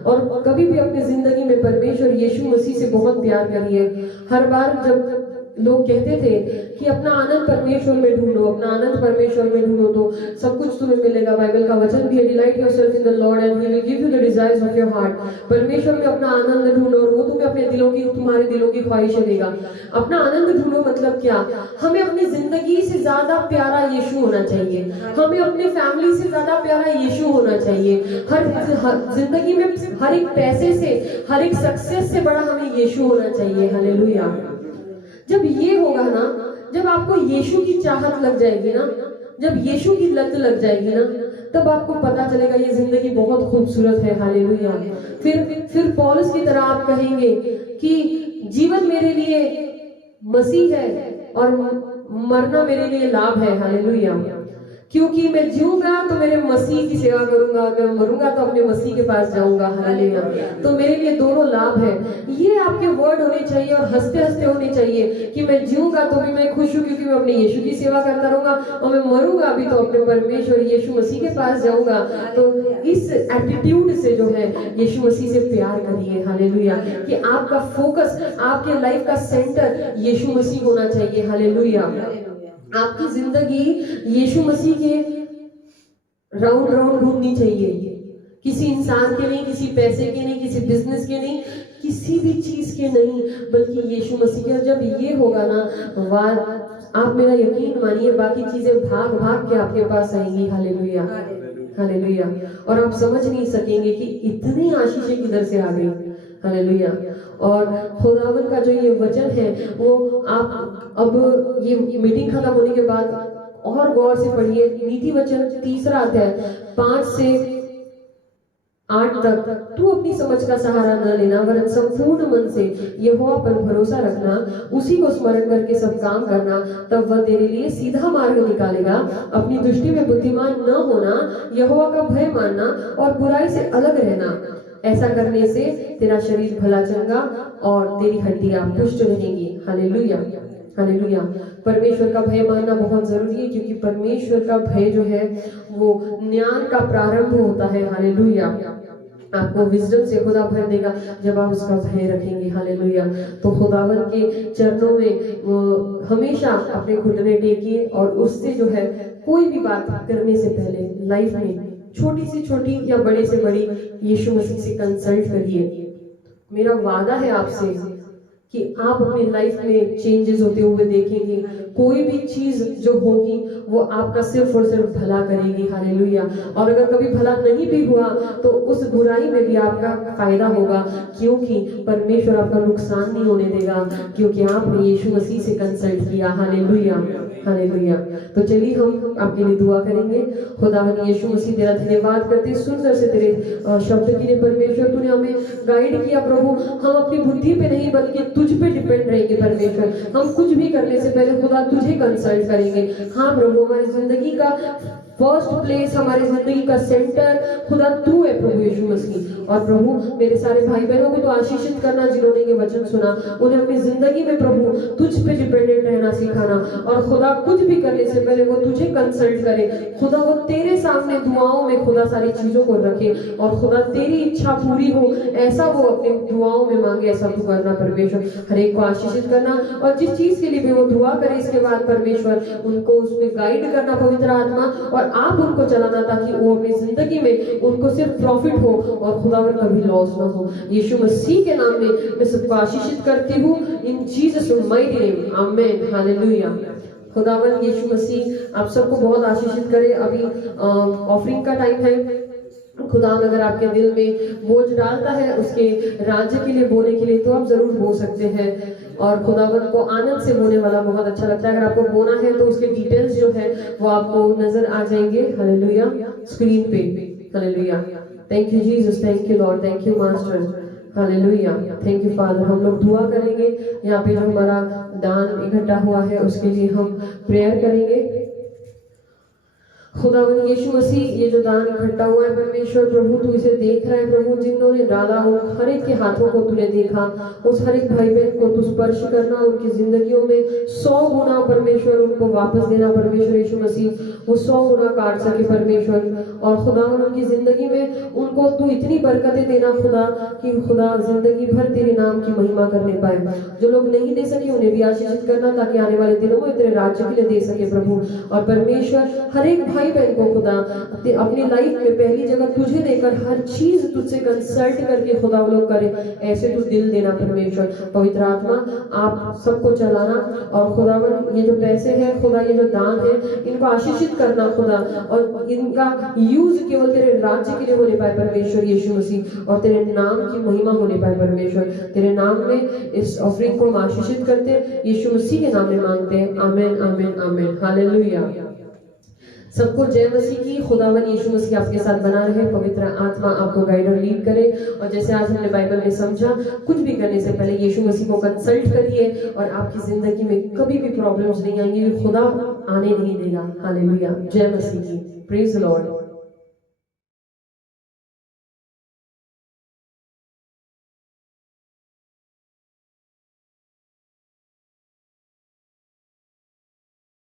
और कभी भी अपनी जिंदगी में परमेश्वर यीशु मसीह से बहुत प्यार करिए। हर बार जब लोग कहते थे कि अपना आनंद परमेश्वर में ढूंढो, अपना आनंद परमेश्वर में ढूंढो तो सब कुछ तुम्हें मिलेगा। बाइबल का वचन भी है, delight yourself in the Lord and he will give you the desires of your heart. परमेश्वर में अपना आनंद ढूंढो और वो तुम्हें अपने दिलों की, तुम्हारे दिलों की ख्वाहिशें देगा। अपना आनंद ढूंढो मतलब क्या? हमें अपनी जिंदगी से ज्यादा प्यारा यीशु होना चाहिए, हमें अपने फैमिली से ज्यादा प्यारा यीशु होना चाहिए। हर जिंदगी में हर एक पैसे से, हर एक सक्सेस से बड़ा हमें यीशु होना चाहिए। हालेलुया। जब ये होगा ना, जब आपको यीशु की चाहत लग जाएगी ना, जब यीशु की लत लग जाएगी ना, तब आपको पता चलेगा ये जिंदगी बहुत खूबसूरत है। हालेलुया। फिर पौलुस की तरह आप कहेंगे कि जीवन मेरे लिए मसीह है और मरना मेरे लिए लाभ है। हालेलुया। क्योंकि मैं जीऊंगा तो मेरे मसीह की सेवा करूंगा, अगर मरूंगा तो अपने मसीह के पास जाऊंगा। हालेलुया। तो मेरे लिए दोनों लाभ है। ये आपके वर्ड होने चाहिए और हंसते हंसते होने चाहिए कि मैं जीऊंगा तो भी मैं खुश हूँ क्योंकि मैं अपने यीशु की सेवा करता रहूंगा, और मैं मरूंगा भी तो अपने परमेश्वर यीशु मसीह के पास जाऊंगा। तो इस एटीट्यूड से जो है यीशु मसीह से प्यार करिए। हालेलुया। कि आपका फोकस, आपके लाइफ का सेंटर यीशु मसीह होना चाहिए। हालेलुया। आपकी जिंदगी यीशु मसीह के राउंड राउंड घूमनी चाहिए, किसी इंसान के नहीं, किसी पैसे के नहीं, किसी बिजनेस के नहीं, किसी भी चीज के नहीं, बल्कि यीशु मसीह के। जब ये होगा ना, आप मेरा यकीन मानिए बाकी चीजें भाग भाग के आपके पास आएंगी। हालेलुया। हालेलुया। और आप समझ नहीं सकेंगे कि इतनी आशीषें किधर से आ गई। हालेलुया। और खुदावन का जो ये वचन है वो आप अब ये मीटिंग खत्म होने के बाद और गौर से पढ़िए। नीति वचन 3 अध्याय 5 से 8 तक। तू अपनी समझ का सहारा न लेना वरन संपूर्ण मन से यहोवा पर भरोसा रखना, उसी को स्मरण करके सब काम करना, तब वह तेरे लिए सीधा मार्ग निकालेगा। अपनी दृष्टि में बुद्धिमान न होना, यहोवा का भय मानना और बुराई से अलग रहना। ऐसा करने से तेरा शरीर भला चंगा और तेरी हड्डियां पुष्ट रहेंगी। Hallelujah, hallelujah. परमेश्वर का भय मानना बहुत जरूरी है, क्योंकि परमेश्वर का भय जो है वो ज्ञान का प्रारंभ होता है। हालेलुया। आपको विजडम से खुदा भर देगा जब आप उसका भय रखेंगे। हालेलुया। तो खुदावन के चरणों में हमेशा अपने घुटने टेकिए और उससे जो है कोई भी बात करने से पहले लाइफ में छोटी से छोटी या बड़े से बड़ी यीशु मसीह से कंसल्ट करिए। मेरा वादा है आपसे कि आप अपनी लाइफ में चेंजेस होते हुए देखेंगे। कोई भी चीज जो होगी वो आपका सिर्फ और सिर्फ भला करेगी। हालेलुया। और अगर कभी भला नहीं भी हुआ तो उस बुराई में भी आपका फायदा होगा, क्योंकि परमेश्वर आपका नुकसान नहीं होने देगा, क्योंकि आपने यीशु मसीह से कंसल्ट किया। Hallelujah, hallelujah. तो चलिए हम आपके लिए दुआ करेंगे। खुदावन यीशु मसीह तेरा धन्यवाद करते सुंदर से तेरे शब्द के लिए। परमेश्वर तूने हमें गाइड किया प्रभु। हम अपनी बुद्धि पे नहीं बल्कि तुझ पे डिपेंड रहेंगे परमेश्वर। हम कुछ भी करने से पहले खुदा तुझे कंसल्ट करेंगे। हाँ प्रभु, हमारी जिंदगी का फर्स्ट प्लेस, हमारी जिंदगी का सेंटर खुदा तू है प्रभु यीशु मसीह। और प्रभु मेरे सारे भाई बहनों को तो आशीषित करना जिन्होंने ये वचन सुना, उन्हें अपनी जिंदगी में प्रभु तुझ पे डिपेंडेंट रहना सिखाना। और खुदा कुछ भी करने से पहले वो तुझे कंसल्ट करे। खुदा वो तेरे सामने दुआओं में खुदा सारी चीजों को रखे और खुदा तेरी इच्छा पूरी हो ऐसा वो अपने दुआओं में मांगे। ऐसा तू करना परमेश्वर। हर एक को आशीषित करना और जिस चीज के लिए भी वो दुआ करे इसके बाद परमेश्वर उनको उसमें गाइड करना पवित्र आत्मा, और आप उनको चलाना ताकि वो अपनी जिंदगी में उनको सिर्फ प्रॉफिट हो और खुदावन कभी लॉस ना हो। यीशु मसीह के नाम में मैं सबको आशीषित करती हूँ इन जीसस माइटी नेम, आमेन, हालेलुया। खुदावन यीशु मसीह आप सबको बहुत आशीषित करे। अभी ऑफरिंग का टाइम है। खुदा अगर आपके दिल में बोझ डालता है उसके राज्य के लिए बोने के लिए तो आप जरूर बो सकते हैं। और खुदावन को आनंद से बोने वाला बहुत अच्छा लगता है। अगर आपको बोना है तो उसके डिटेल्स जो है वो आपको नजर आ जाएंगे। हालेलुया, स्क्रीन पे। Hallelujah. Thank you Jesus, thank you Lord, thank you master. Hallelujah, thank you father. हम लोग दुआ करेंगे। यहाँ पे जो हमारा दान इकट्ठा हुआ है उसके लिए हम प्रेयर करेंगे। खुदावन यीशु मसीह ये जो दान इकट्ठा हुआ है परमेश्वर प्रभु तू इसे देख रहा है प्रभु। जिन्होंने डाला हो हर एक के हाथों को तूने देखा। उस हर एक भाई बहन को तू स्पर्श करना, उनकी जिंदगियों में 100 गुना परमेश्वर उनको वापस देना परमेश्वर यीशु मसीह। वो 100 गुना काट सके परमेश्वर। और खुदावन उनकी जिंदगी में उनको तू इतनी बरकतें देना खुदा कि खुदा जिंदगी भर तेरे नाम की महिमा करने पाए। जो लोग नहीं दे सके उन्हें भी आशीषित करना ताकि आने वाले दिनों में तेरे राज्य के लिए दे सके प्रभु। और परमेश्वर हर एक भाई बहन को खुदा अपनी लाइफ में पहली जगह तुझे देकर हर चीज तुझसे कंसल्ट करके खुदा वो लोग करे ऐसे तू दिल देना परमेश्वर। पवित्र आत्मा आप सबको चलाना। और खुदावन ये जो पैसे हैं खुदा, ये जो दान है इनको आशीषित करना खुदा, और इनका यूज केवल तेरे राज्य के लिए होने पाए परमेश्वर यीशु मसीह, और तेरे नाम की महिमा होने पाए परमेश्वर। तेरे नाम में इस ऑफरिंग को हम आशीषित करते यीशु मसीह के नाम में मांगते हैं। आमेन, आमेन, आमेन, हालेलुया। सबको जय मसीह की। खुदावन यीशु मसीह आपके साथ बना रहे। पवित्र आत्मा आपको गाइड और लीड करे। और जैसे आज हमने बाइबल में समझा, कुछ भी करने से पहले यीशु मसीह को कंसल्ट करिए और आपकी जिंदगी में कभी भी प्रॉब्लम्स नहीं आएंगी। खुदा आने नहीं देगा। हालेलुया, जय मसीह की। Praise the Lord.